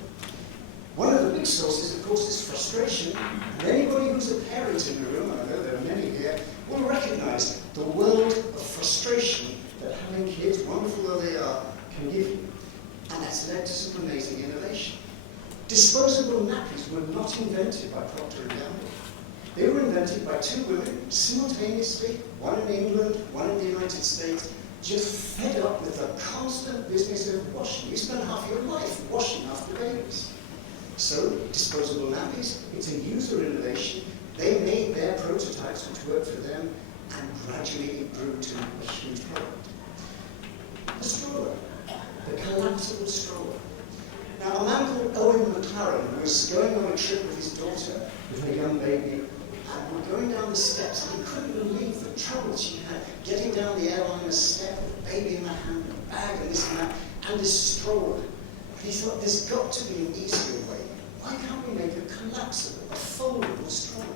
One of the big sources, of course, is frustration. And anybody who's a parent in the room, and I know there are many here, will recognize the world of frustration that having kids, wonderful though they are, can give you. And that's led to some amazing innovation. Disposable nappies were not invented by Procter & Gamble. They were invented by two women simultaneously, one in England, one in the United States, just fed up with the constant business of washing. You spend half your life washing after babies. So, disposable nappies, it's a user innovation. They made their prototypes which worked for them, and gradually it grew to a huge product. The stroller, the collapsible stroller. Now, a man called Owen McLaren was going on a trip with his daughter, with her young baby, and were going down the steps, and he couldn't believe the trouble she had getting down the airliner's step with a baby in her hand, and a bag, and this and that, and this stroller. And he thought, there's got to be an easier way. Why can't we make a collapsible, a foldable stroller?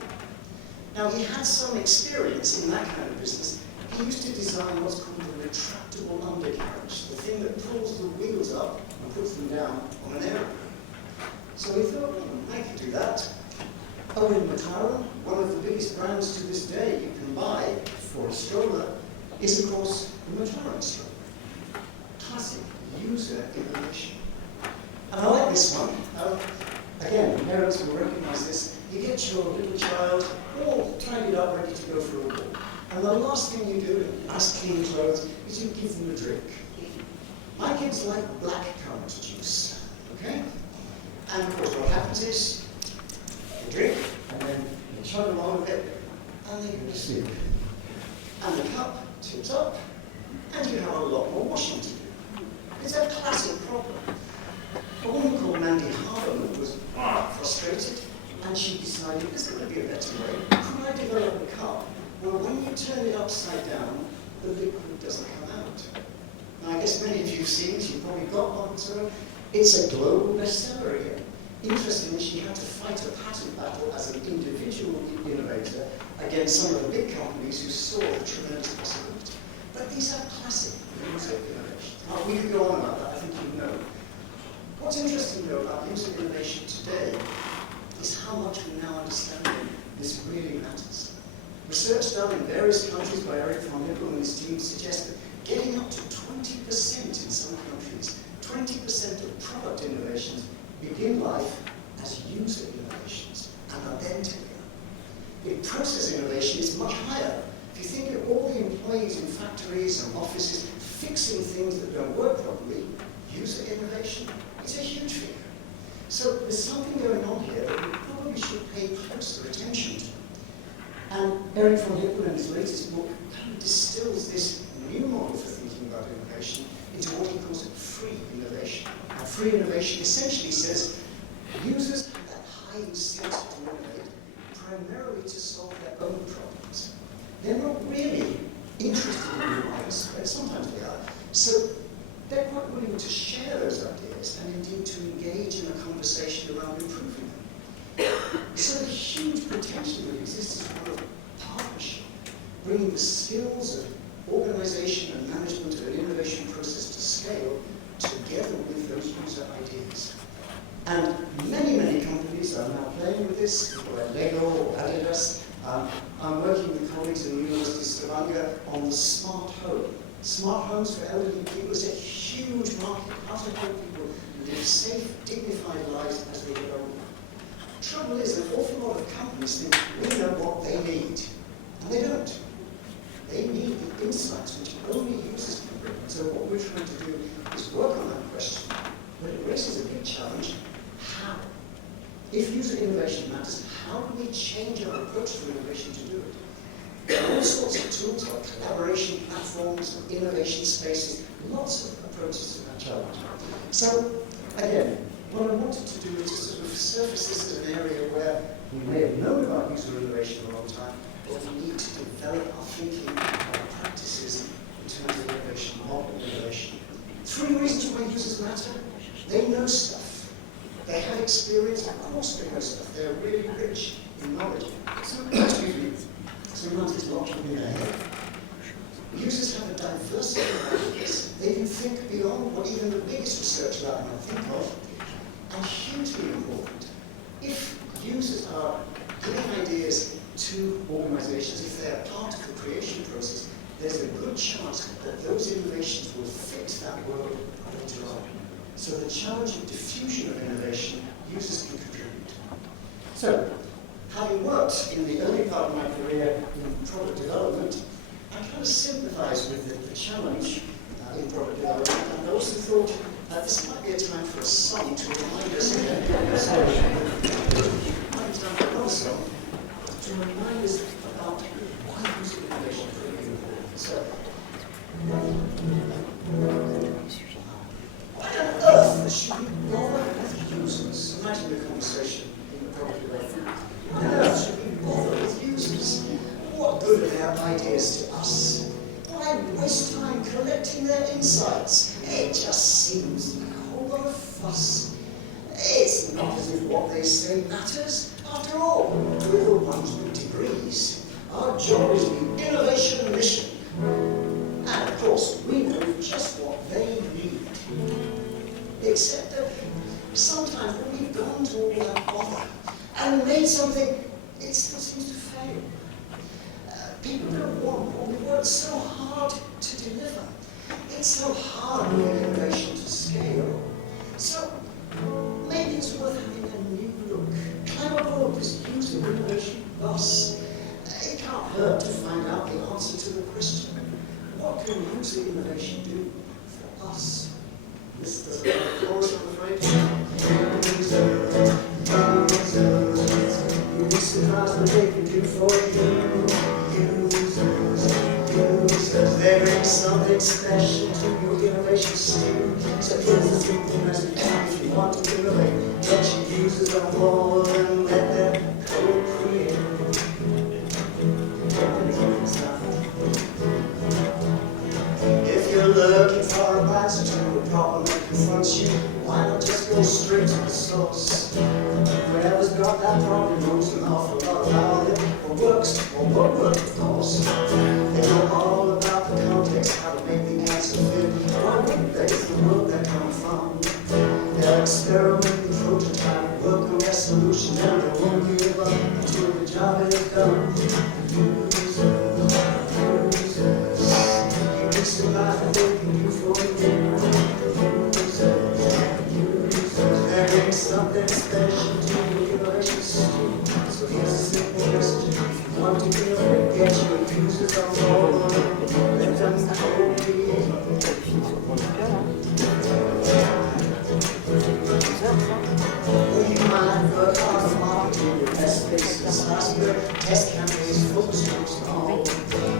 Now, he had some experience in that kind of business. He used to design what's called a retractable undercarriage, the thing that pulls the wheels up and puts them down on an aeroplane. So he thought, I could do that. Owen McLaren, one of the biggest brands to this day you can buy for a stroller, is of course the McLaren stroller. Classic user innovation. And I like this one. Again, parents will recognize this. You get your little child all tidied up, ready to go for a walk. And the last thing you do in nice clean clothes is you give them a drink. My kids like black currant juice, okay? And of course what happens is, they drink, and then they chug along a bit, and they go to sleep. And the cup tips up, and you have a lot more washing to do. It's a classic problem. A woman called Mandy Hardeman was frustrated, and she decided there's got to be a better way. Could I develop a cup where when you turn it upside down, the liquid doesn't come out? Now, I guess many of you have seen it, you've probably got one, so it's a global bestseller here. Interestingly, she had to fight a patent battle as an individual innovator against some of the big companies who saw the tremendous possibility. But these are classic user innovations. Now, we could go on about that, I think you know. What's interesting, though, about user innovation today is how much we now understand this really matters. Research done in various countries by Eric von Nippel and his team suggests that getting up to 20% in some countries, 20% of product innovations begin life as user innovations and are then taken up. In process innovation, it's much higher. If you think of all the employees in factories and offices fixing things that don't work properly, user innovation, it's a huge figure. So there's something going on here that we probably should pay closer attention to. And Eric von Hippel, in his latest book, kind of distills this new model for thinking about innovation into what he calls free innovation. Now, free innovation essentially says users have that high instinct to innovate primarily to solve their own problems. They're not really interested in new ones, but sometimes they are. So they're quite willing to share those ideas and indeed to engage in a conversation around improving them. So the huge potential that exists is one of partnership, bringing the skills of organization and management of an innovation process to scale together with those user ideas. And many, many companies are now playing with this, people like Lego or Adidas. I'm working with colleagues in the University of Stavanger on the smart home. Smart homes for elderly people is a huge market. How to help people live safe, dignified lives as they get older. Trouble is, an awful lot of companies think we know what they need, and they don't. They need the insights which only users can bring. And so what we're trying to do is work on that question, but it raises a big challenge. How? If user innovation matters, how do we change our approach to innovation to do it? There are all sorts of tools like collaboration platforms and innovation spaces, lots of approaches to that challenge. So, again, what I wanted to do is to sort of surface this as an area where we may have known about user innovation a long time, but we need to develop our thinking and our practices in terms of innovation, model innovation. 3 reasons why users matter. They know stuff. They have experience. Of course they know stuff. They're really rich in knowledge. Sometimes it's locked up in their head. Users have a diversity of ideas. They can think beyond what even the biggest research lab might think of. And hugely important, if users are giving ideas to organizations, if they're part of the creation process, there's a good chance that those innovations will fit that world later on. So the challenge of diffusion of innovation, users can contribute. So, having worked in the early part of my career in product development, I kind of sympathize with the challenge in product development, and I also thought this might be a time for a song to remind us again. Another song to remind us about why user innovation is really important. So, why on earth should we bother with users? Imagine the conversation in the product development. Why on earth should we bother with users? What good are their ideas to us? Why waste time collecting their insights? It just seems like a whole lot of fuss. It's not as if what they say matters. After all, we're the ones with degrees. Our job is the innovation mission. And of course, we know just what they need. Except that sometimes when we've gone to all that bother and made something, it still seems to fail. People don't want what we worked so hard to deliver. It's so hard to get innovation to scale. So maybe it's worth having a new look. Climb aboard this user innovation bus. It can't hurt to find out the answer to the question, what can user innovation do for us? This doesn't have a chorus, I'm afraid. You'd be surprised what they can do for you. Users, they bring something special to your innovation stew. So here's the simple message: if you want to innovate, get your users on board and let them co-create. If you're looking for an answer to a problem that confronts you, why not just go straight to the source? Whoever's got that problem knows an awful lot about it, or works, or what works, of course. They know all about the context, how to make the answer fit. Why wouldn't they? It's the world they come from. They'll experiment and prototype, work on their solution, and they won't give up until the job is done. Users, you'd be surprised what they can do for you. There ain't something special to your innovation stew. So here's a simple message: if you want to innovate, get your users on board. Let them co-create. We might work on the marketing, test spaces, test campaigns, focus groups, and all.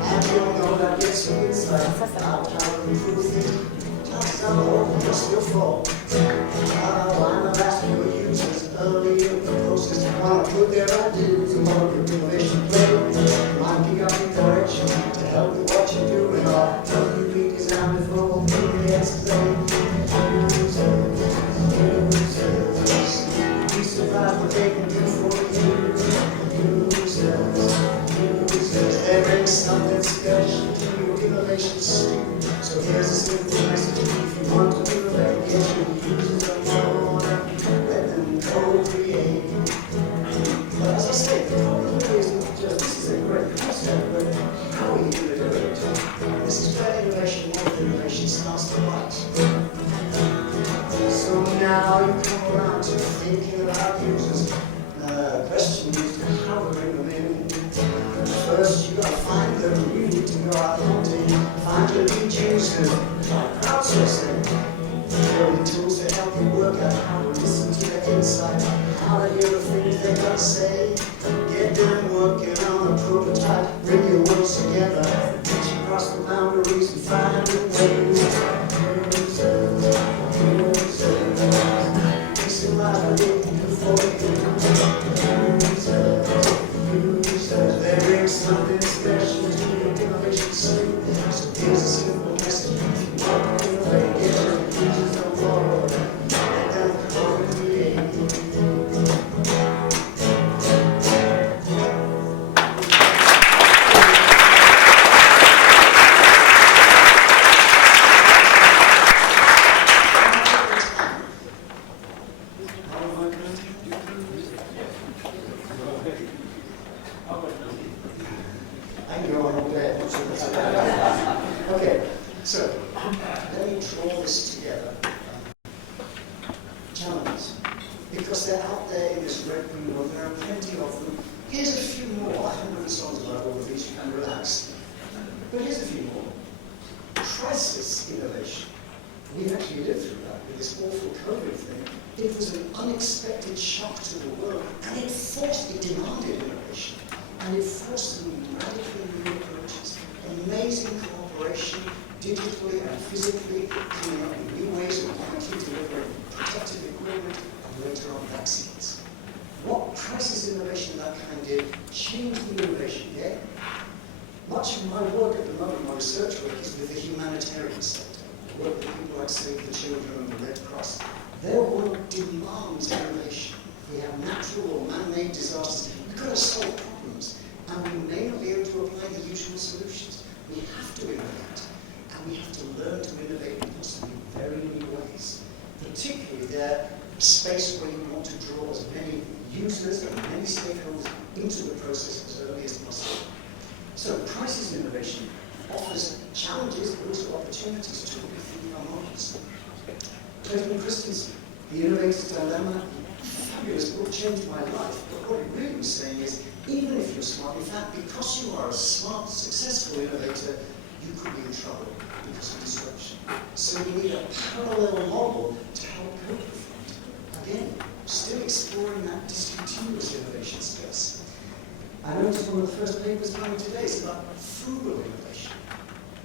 And you'll know that gets you insight about how to improve things. Just don't just your fault. Why not ask your users early in the process? Want to put their ideas in more innovation play? Might be up in direction to help with what you're doing, or help you redesign before we explain. Be surprised what they can do for you. Users, they bring something special to your innovation stream. So here's a simple message: if you want to innovate, get your users on board. Let them co-create. But as I say, the problem is not just this is a great concept, but how are you going to do it? This is where innovation, modern innovation, starts to bite. So now you come around to thinking about users. The question is how to bring them in. First, you got to find them. You need to go out hunting, find your lead users, outsourcing, building tools to help you work out how to listen to their insight, how to hear the things they got to say. Get them working on a prototype, bring your worlds together, reach across the boundaries and find your ways. They bring something special to your innovation stream. So here's a simple message: if you want to innovate, get your users on board. Let them co-create. I can go on all day. Okay, so let me draw this together. Challenges, because they're out there in this red green world. There are plenty of them. Here's a few more. I haven't written songs about all of these. You can relax. But here's a few more. Crisis innovation. We've actually lived through that with this awful COVID thing. It was an unexpected shock to the world, and it demanded innovation. And it forced them radically new approaches, amazing cooperation, digitally and physically, coming up with new ways of quickly delivering protective equipment and later on vaccines. What crisis innovation of that kind did changed the innovation game. Much of my work at the moment, my research work, is with the humanitarian sector. I work with people like Save the Children and the Red Cross. Their world demands innovation. We have natural or man-made disasters. We've got to solve problems, and we may not be able to apply the usual solutions. We have to innovate, and we have to learn to innovate in possibly very new ways. Particularly there, a space where you want to draw as many users and many stakeholders into the process as early as possible. So crisis innovation offers challenges, but also opportunities to rethink our models. Clayton Christensen, The Innovator's Dilemma, fabulous book, changed my life. But what it really was saying is, even if you're smart, in fact, because you are a smart, successful innovator, you could be in trouble because of disruption. So you need a parallel model to help cope with it. Again, still exploring that discontinuous innovation space. I noticed one of the first papers coming today is about frugal innovation.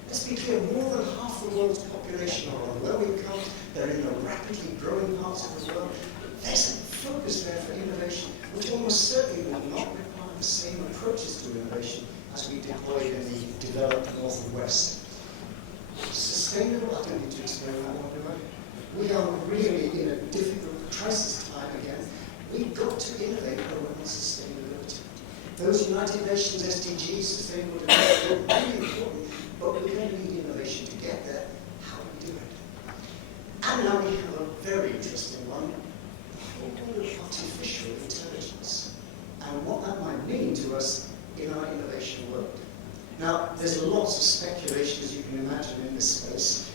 Let's be clear, more than half the world's population are on low income, they're in the rapidly growing parts of the world. There's a focus there for innovation, which almost certainly will not require the same approaches to innovation as we deployed in the developed North and West. Sustainable, I don't need to explain that one, do I? We are really in a difficult crisis time again. We've got to innovate around sustainability. Those United Nations SDGs, sustainable development, are really important, but we're going to need innovation to get there. How do we do it? And now we have a very interesting one, the whole artificial intelligence, and what that might mean to us in our innovation world. Now, there's lots of speculation, as you can imagine, in this space.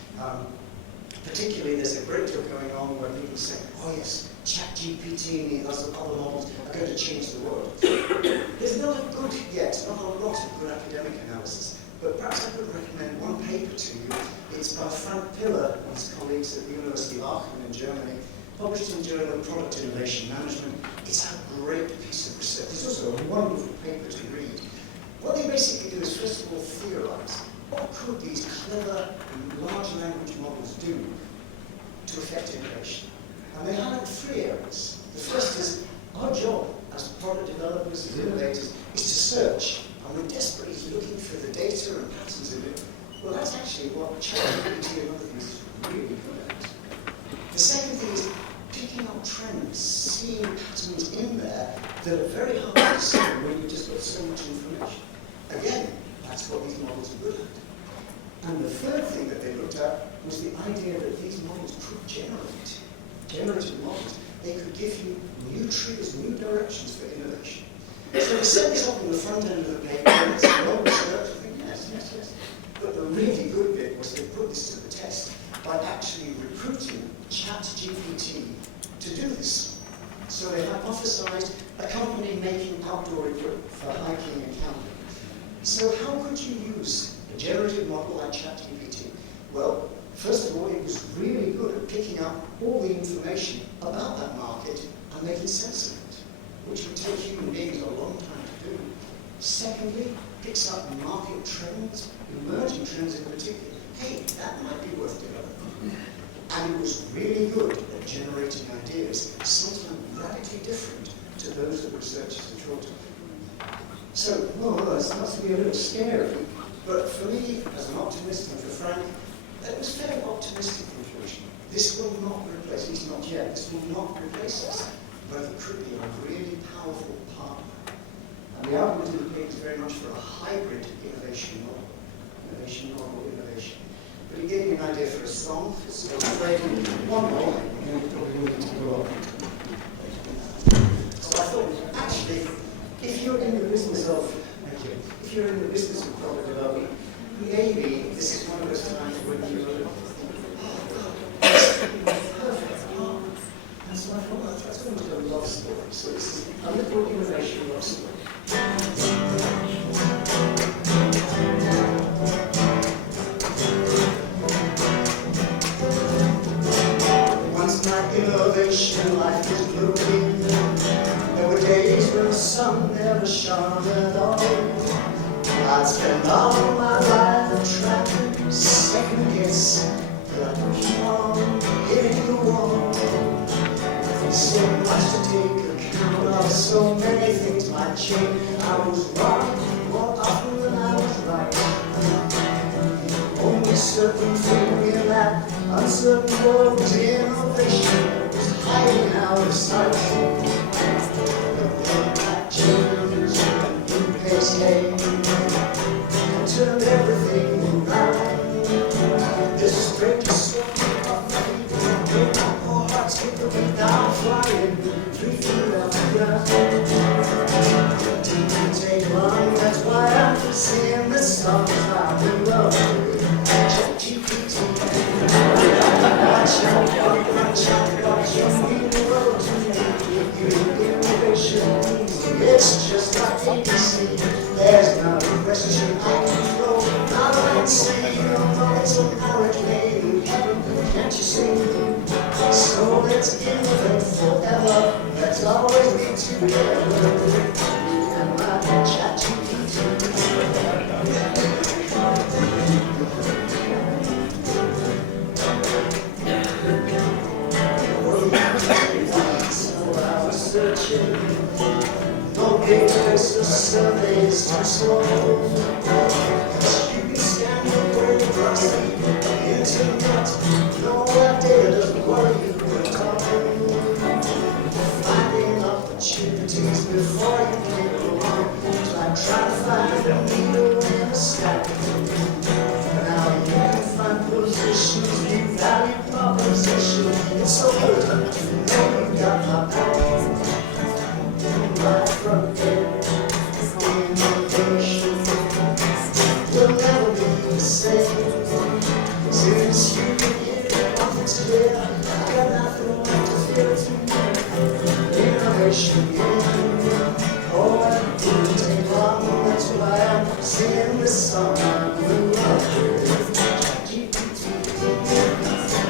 Particularly, there's a great deal going on where people say, oh yes, ChatGPT and the other models are going to change the world. There's not a lot of good academic analysis, but perhaps I could recommend one paper to you. It's by Frank Piller and his colleagues at the University of Aachen in Germany, published in Journal of Product Innovation Management. It's a great piece of research. It's also a wonderful paper to read. What they basically do is, first of all, theorize. What could these clever large language models do to affect innovation? And they highlight three areas. The first is our job as product developers, as innovators, is to search. And we're desperately looking for the data and patterns in it. Well, that's actually what ChatGPT and other things is really good at. The second thing is picking up trends, seeing patterns in there that are very hard to see when you've just got so much information. Again, that's what these models are good at. And the third thing that they looked at was the idea that these models could generate. Generative models, they could give you new triggers, new directions for innovation. So they set this up on the front end of the paper, and it's a long research. I think, yes. But the really good bit was they put this to the test by actually recruiting ChatGPT to do this. So they hypothesized a company making outdoor equipment for hiking and camping. So how could you use a generative model like ChatGPT? Well, first of all, it was really good at picking up all the information about that market and making sense of it, which would take human beings a long time to do. Secondly, picks up market trends, emerging trends in particular. Hey, that might be worth developing. And it was really good at generating ideas, sometimes radically different to those that researchers had thought of. So, well, that starts to be a little scary, but for me, as an optimist, and for Frank, it was very optimistic conclusion. This will not replace, at least not yet, this will not replace us, but it could be a really powerful partner. And the argument indicates very much for a hybrid innovation model. Innovation. But it gave me an idea for a song, so I'm afraid one more, and we probably need to go on. So I thought, actually, if you're in the business of, if you're in the business of product development, maybe this is one of those times when you're perfect. And so I thought, that's going to be a love story. So this is a little innovation love story. Once my innovation life was blooming, there were days when the sun never shone at all. I'd spend all my life trying to second guess, but I keep on hitting the wall. So much to take account of, so many things might change. I was wrong more often than I was right. Only certain thing in that uncertain world was innovation, was hiding out of sight. But then that changed when new pace came and turned everything around. This strange storm of my people made my poor heart skip the way down, flying 3 feet off the ground. Didn't take long, that's why I'm singing this song. I'm in love with ChatGPT. Watch you mean the world to me. Innovation, it's just like ABC. There's not a question I can throw. Not I can see your thoughts on how it made heaven. Can't you see? So let's innovate forever. Let's always be together. And my ChatGPT. Searching, no papers or surveys too slow. You can scan your way across the internet. No idea doesn't worry you at all. Finding opportunities before you came along. Like trying to find a needle in a stack. Now you can find positions, new value propositions. It's so good to know you got my back. Right from there, innovation will never be the same. Since you've been here, nothing's clear. I got nothing left to fear. innovation. Oh, it didn't take long, that's why I'm singing this song.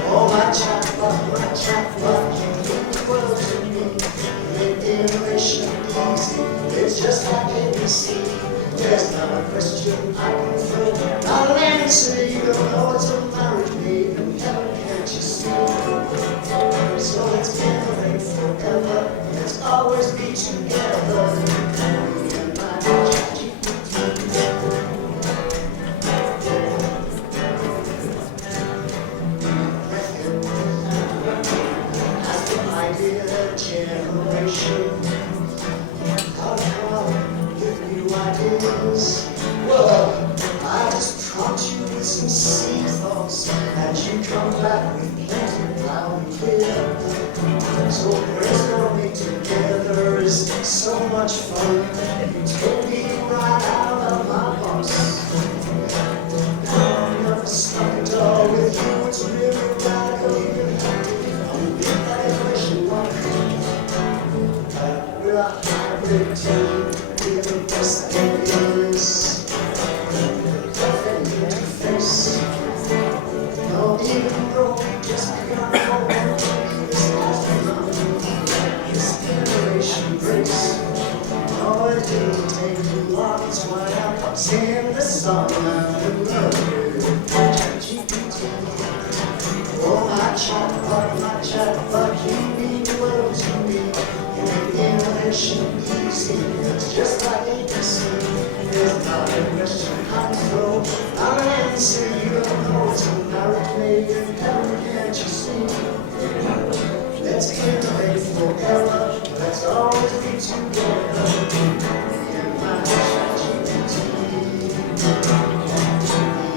Oh, my chatbot, you mean the world to me. Make innovation easy, it's just like ABC. There's not a question I can throw, not an answer you don't know what's a marriage made in heaven, can't you see? So let's innovate forever, let's always be together. Me and my as the idea generation, how to come up with new ideas. Well, I just prompt you with some seed thoughts, and you come back with plenty loud and clear. So brainstorming together is so much fun. You take me right out of my box. I'm never stuck at all with you. It's really radical. I'm a big vibration one. We're a hybrid team with the best ideas. Perfect interface. No, even though we just got home, this afternoon, this generation grace. Oh, it didn't take too long, that's why I'm singing this song. I'm in love with GPT. Oh, my chatbot, you mean the world to me. You make innovation easy, it's just like ABC. There's not a question I can throw, not an answer you don't know. It's a marriage made in heaven, can't you see? Let's innovate forever, let's always be together. Me and my ChatGPT. Me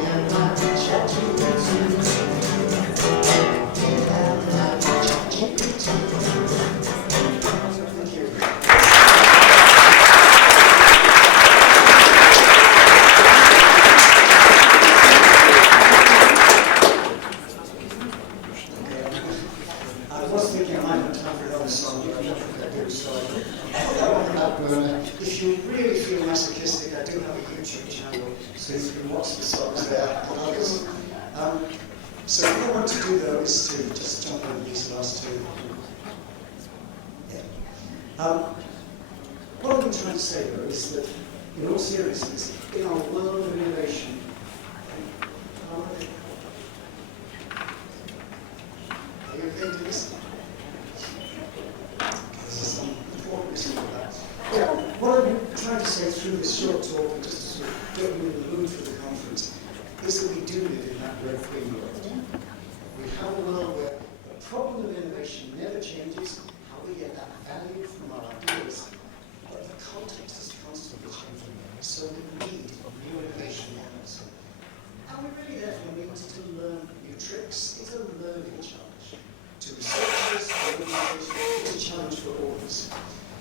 and my ChatGPT. Me and my ChatGPT. Thank you. I was thinking I might have time for another song, but I don't think I do, so I put that one on that burner. If you really feel masochistic, I do have a YouTube channel, so you can watch the songs there and others. So what I want to do, though, is to just jump over these last two. Yeah. What I've been trying to say, though, is that, in all seriousness, in our world of innovation, are you okay to listen? This is some important listening to that. Yeah, what I've been trying to say through this short talk, and just to sort of get you in the mood for the conference, is that we do live in that red-green world. We have a world where the problem of innovation never changes, how we get that value from our ideas, but the context is constantly changing, so we need new innovation models. And we really therefore need to learn new tricks. It's a learning challenge. To researchers, to organizations, it's a challenge for all of us.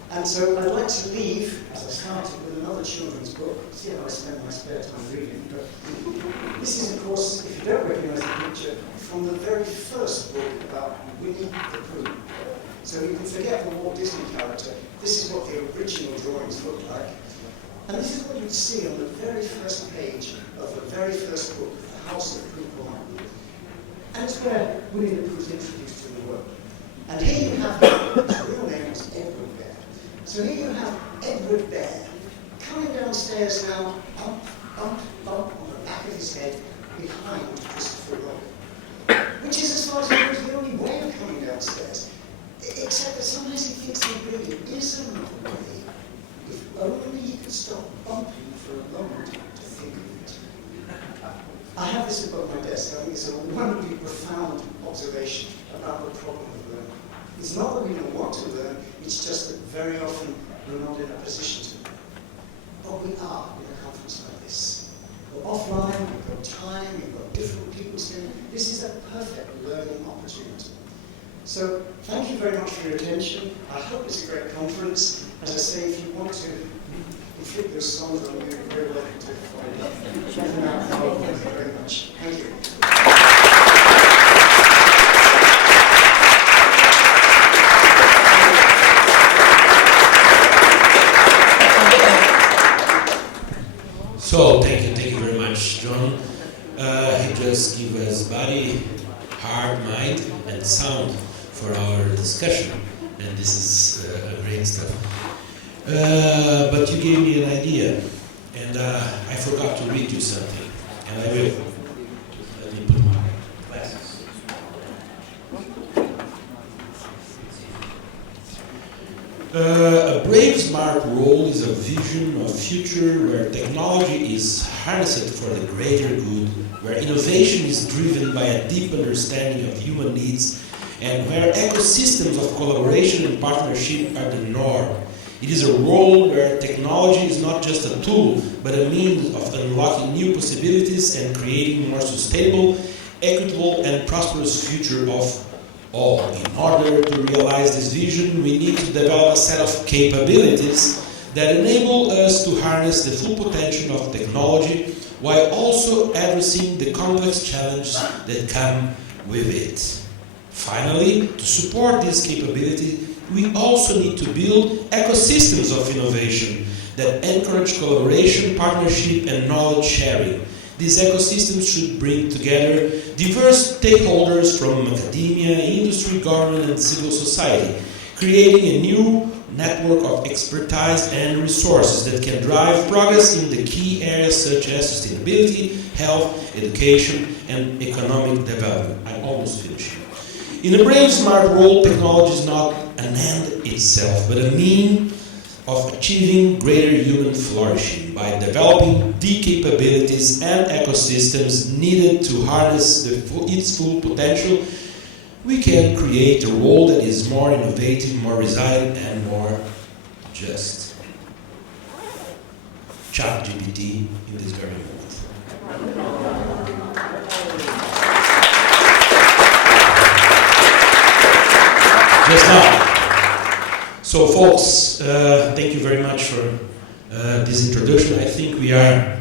And so I'd like to leave, as I started, with another children's book. See how I spend my spare time reading. But this is, of course, if you don't recognize the picture, from the very first book about Winnie the Pooh. So you can forget the Walt Disney character. This is what the original drawings look like. And this is what you'd see on the very first page of the very first book, The House of Pooh Corn. And it's where Winnie the Pooh is introduced to the world. And here you have, his real name was Edward Bear. So here you have Edward Bear coming downstairs now, bump, bump, bump on the back of his head behind Christopher Robin. Which is, as far as he knows, the only way of coming downstairs. Except that sometimes he thinks there really is another way. If only he could stop bumping for a moment to think of it. I have this above my desk. I think it's a wonderfully profound observation about the problem of learning. It's not that we don't want to learn, it's just that very often we're not in a position to learn. But we are in a conference like this. We're offline, we've got time, we've got different people saying, this is a perfect learning opportunity. So thank you very much for your attention. I hope it's a great conference. As I say, if you want to inflict those songs on you, you're very welcome to. Thank you very much. Thank you. So thank you very much, John. He just gave us body, heart, mind, and sound for our discussion, and this is great stuff. But you gave me an idea, and I forgot to read you something, and I will. Let me put my glasses. A brave, smart role is a vision of future where technology is harnessed for the greater good, where innovation is driven by a deep understanding of human needs, and where ecosystems of collaboration and partnership are the norm. It is a role where technology is not just a tool, but a means of unlocking new possibilities and creating more sustainable, equitable, and prosperous future of all. In order to realize this vision, we need to develop a set of capabilities that enable us to harness the full potential of technology while also addressing the complex challenges that come with it. Finally, to support this capability, we also need to build ecosystems of innovation that encourage collaboration, partnership, and knowledge sharing. These ecosystems should bring together diverse stakeholders from academia, industry, government, and civil society, creating a new network of expertise and resources that can drive progress in the key areas such as sustainability, health, education, and economic development. I'm almost finishing. In a brave, smart world, technology is not an end itself, but a means of achieving greater human flourishing by developing the capabilities and ecosystems needed to harness its full potential. We can create a world that is more innovative, more resilient, and more just. ChatGPT in this very moment. Just now. So folks, thank you very much for this introduction. I think we are...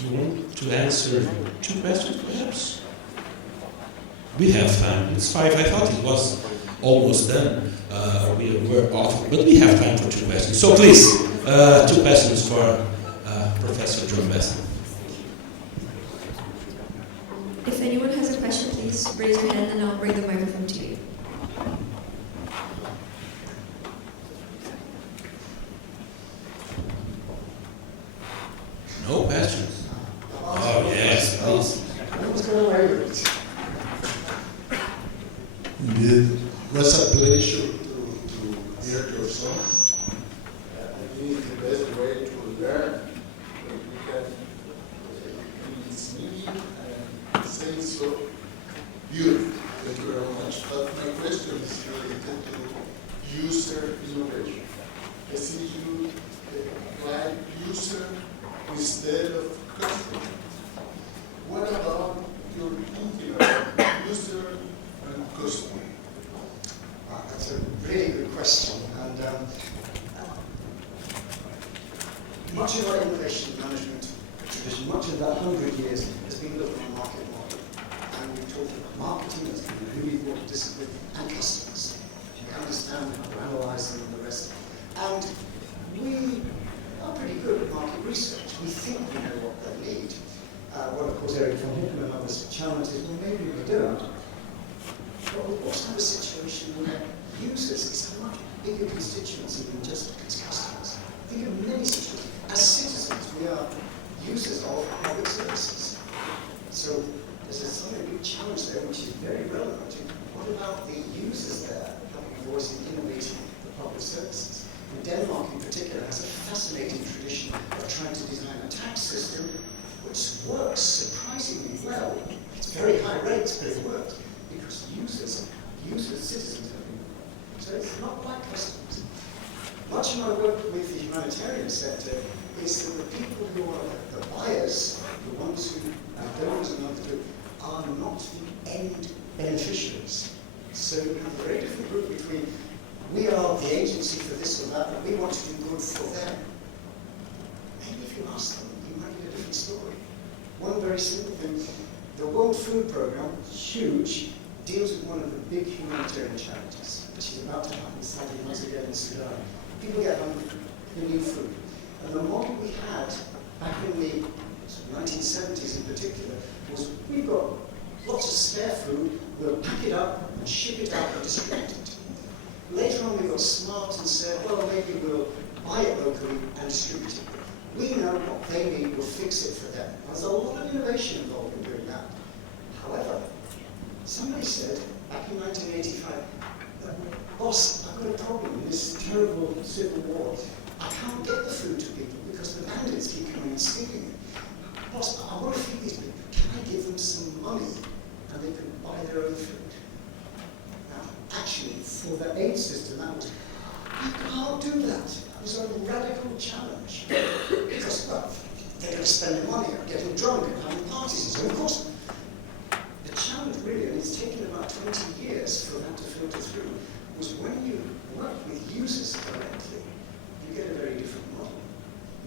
You want to answer 2 questions perhaps? We have time. It's 5. I thought it was almost done. We were off, but we have time for 2 questions. So please, 2 questions for Professor John Besson. If anyone has a question, please raise your hand and I'll bring the microphone to you. No questions? Oh yes, please. I was going away with it. It was a pleasure to hear your song. I think the best way to learn that we can in this meeting and say so beautiful. Thank you very much. But my question is related to user innovation. I see you apply user instead of customer. What about your thinking about user and customer? That's a really good question. And much of our innovation management tradition, much of that 100 years, has been built on a market model. And we talk about marketing as being who we want to discipline and customers. We understand how to analyze them and the rest. And we are pretty good at market research. We think we know what they need. What, of course, Eric von Hickman and others challenge is, well, maybe we don't. But we also have a situation where users is a much bigger constituency than just its customers. Think of many situations. As citizens, we are users of public services. So there's a sort of big challenge there, which is very relevant. What about the users there having a voice in innovating the public services? And Denmark, in particular, has a fascinating tradition of trying to design a tax system which works surprisingly well. It's very high rates, but it works because users, citizens have been. So it's not like customers. Much of my work with the humanitarian sector is that the people who are the buyers, the ones who are donors and others do, are not the end beneficiaries. So we have a very different group between we are the agency for this or that, but we want to do good for them. Maybe if you ask them, you might get a different story. One very simple thing, the World Food Programme, huge, deals with one of the big humanitarian challenges, which is about to happen slightly once again in Sudan. People get hungry, they need food. And the model we had back in the 1970s in particular, was we've got lots of spare food, we'll pack it up and ship it out and distribute it. Later on we got smart and said, well, maybe we'll buy it locally and distribute it. We know what they need, we'll fix it for them. There's a lot of innovation involved in doing that. However, somebody said back in 1985, boss, I've got a problem in this terrible civil war. I can't get the food to people because the bandits keep coming and stealing it. Boss, I want to feed these people. Can I give them some money and they can buy their own food? Now, actually, for the aid system, that was, you can't do that. That was a radical challenge. Because, well, they're going to spend their money on getting drunk and having parties and so on. Of course, the challenge really, and it's taken about 20 years for that to filter through, was when you work with users directly, you get a very different model.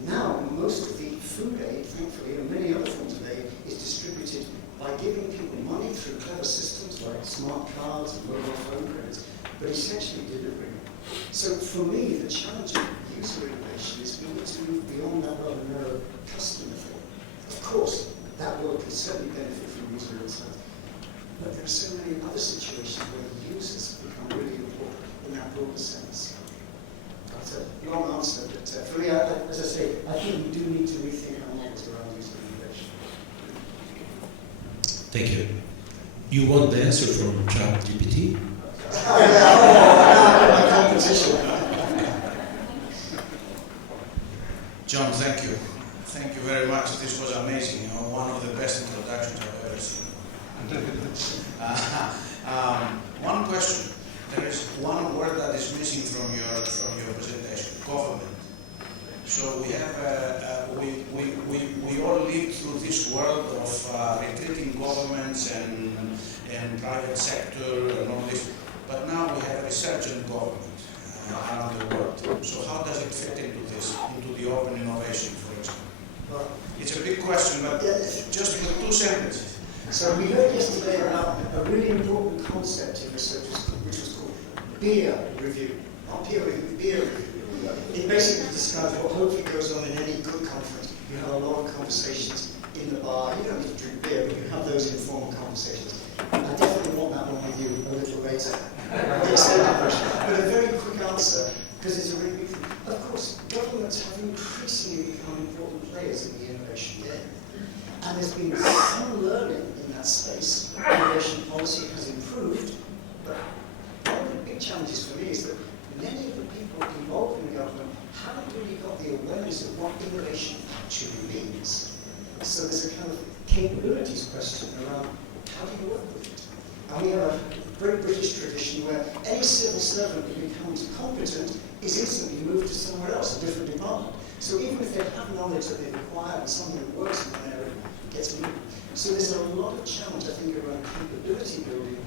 Now, most of the food aid, thankfully, and many other forms of aid, is distributed by giving people money through clever systems like smart cards and mobile phone credits, but essentially delivering. So for me, the challenge of user innovation is we need to move beyond that rather narrow customer thing. Of course, that world can certainly benefit from user insight, but there are so many other situations where users become really important in that broader sense. That's a long answer, but for me, as I say, I think we do need to rethink our models around user innovation. Thank you. You want the answer from ChatGPT? My competition. John, thank you. Thank you very much. This was amazing. You know, one of the best introductions I've ever seen. One question. There is one word that is missing from your presentation: government. So we have we all live through this world of retreating governments and private sector and all this. But now we have a resurgent government around the world. So how does it fit into this, into the open innovation, for example? Well, It's a big question, but just with 2 sentences. so we heard yesterday about a really important concept in research, which was called peer review. Not peer review, peer review. It basically describes what hopefully goes on in any good conference. You have a lot of conversations in the bar. You don't need to drink beer, but you have those informal conversations. I definitely want that one with you a little later. But a very quick answer, because it's a really big thing. Of course, governments have increasingly become important players in the innovation game. And there's been some learning in that space. Innovation policy has improved, but one of the big challenges for me is that many of the people involved in the government haven't really got the awareness of what innovation actually means. So there's a kind of capabilities question around how do you work with it? And we have a great British tradition where any civil servant who becomes competent is instantly moved to somewhere else, a different department. So even if they have knowledge that they require and something that works in an area, gets moved. So there's a lot of challenge, I think, around capability building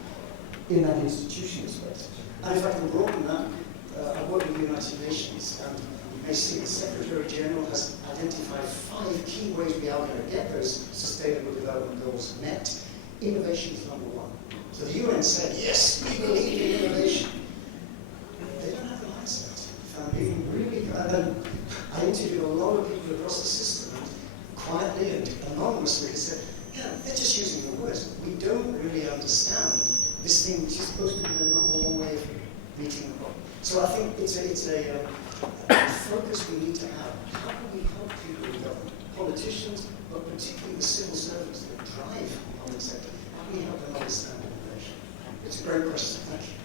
in that institutional space. And if I can broaden that, I work with the United Nations, and you may see the Secretary General has identified 5 key ways we are going to get those Sustainable Development Goals met. Innovation is number 1. So the UN said, yes, we believe in innovation. They don't have the mindset. And then I interviewed a lot of people across the system, and quietly and anonymously said, yeah, they're just using the words. We don't really understand this thing which is supposed to be the number 1 way of meeting the problem. So I think it's a focus we need to have. How can we help people in government, politicians, but particularly the civil servants that drive the public sector? How can we help them understand innovation? It's a great question. Thank you.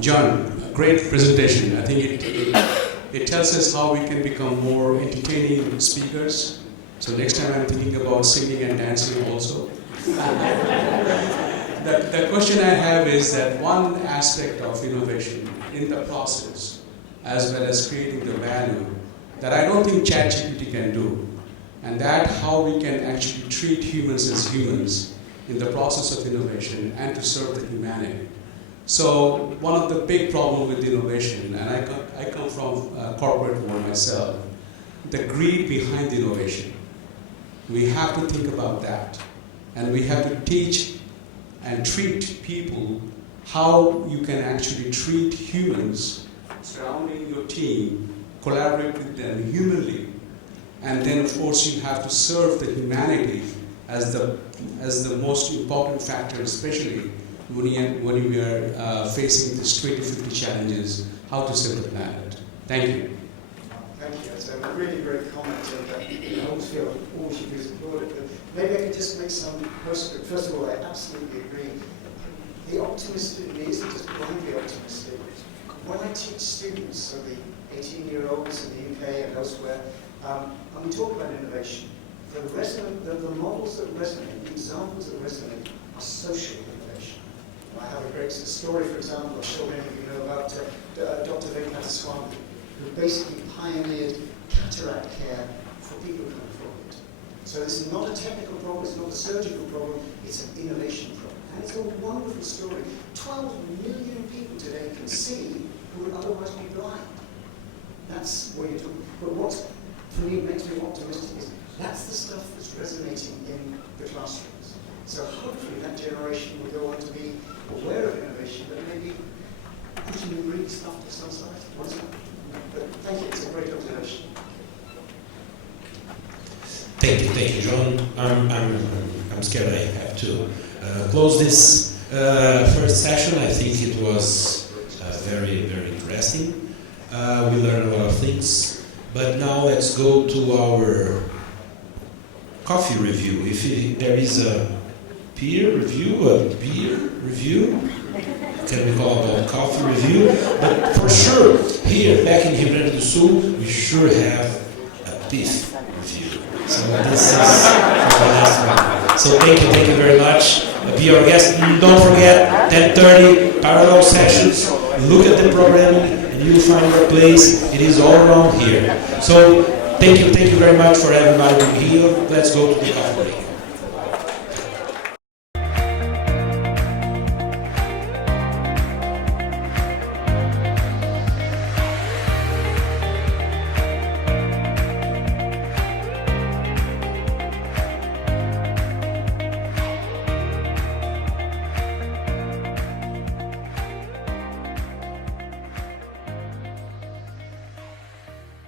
John, a great presentation. I think it tells us how we can become more entertaining speakers. So next time I'm thinking about singing and dancing also. The question I have is that one aspect of innovation in the process, as well as creating the value, that I don't think ChatGPT can do, and that how we can actually treat humans as humans in the process of innovation and to serve the humanity. So one of the big problems with innovation, and I come from corporate world myself, the greed behind innovation. We have to think about that. And we have to teach and treat people how you can actually treat humans surrounding your team, collaborate with them humanly, and then of course you have to serve the humanity as the most important factor, especially when we are facing these 2050 challenges, how to save the planet. Thank you. Thank you. It's a really great comment, and I always feel all should be supported. But maybe I could just make some postscript. First of all, I absolutely agree. The optimist in me isn't just blindly optimistic. When I teach students, so the 18-year-olds in the UK and elsewhere, and we talk about innovation, the models that resonate, the examples that resonate, are social innovation. I have a great story, for example, I'm sure many of you know about Dr. Venkateswamy, who basically pioneered cataract care for people who can't afford it. So this is not a technical problem, it's not a surgical problem, it's an innovation problem. And it's a wonderful story. 12 million people today can see who would otherwise be blind. That's what you're talking about. But what, for me, makes me optimistic is that's the stuff that's resonating in the classrooms. So hopefully that generation will go on to be aware of innovation, but maybe putting in Greek stuff to some side. But thank you, it's a great observation. Thank you, John. I'm scared I have to close this first session. I think it was very, very interesting. We learned a lot of things. But now let's go to our coffee review. If there is a peer review, a beer review, can we call it a coffee review? But for sure, here back in Rio Grande do Sul, we sure have a beef review. So this is for the last one. So thank you very much. Be our guest. Don't forget 10:30 parallel sessions. Look at the programming and you'll find your place. It is all around here. So thank you very much for everybody being here. Let's go to the coffee break.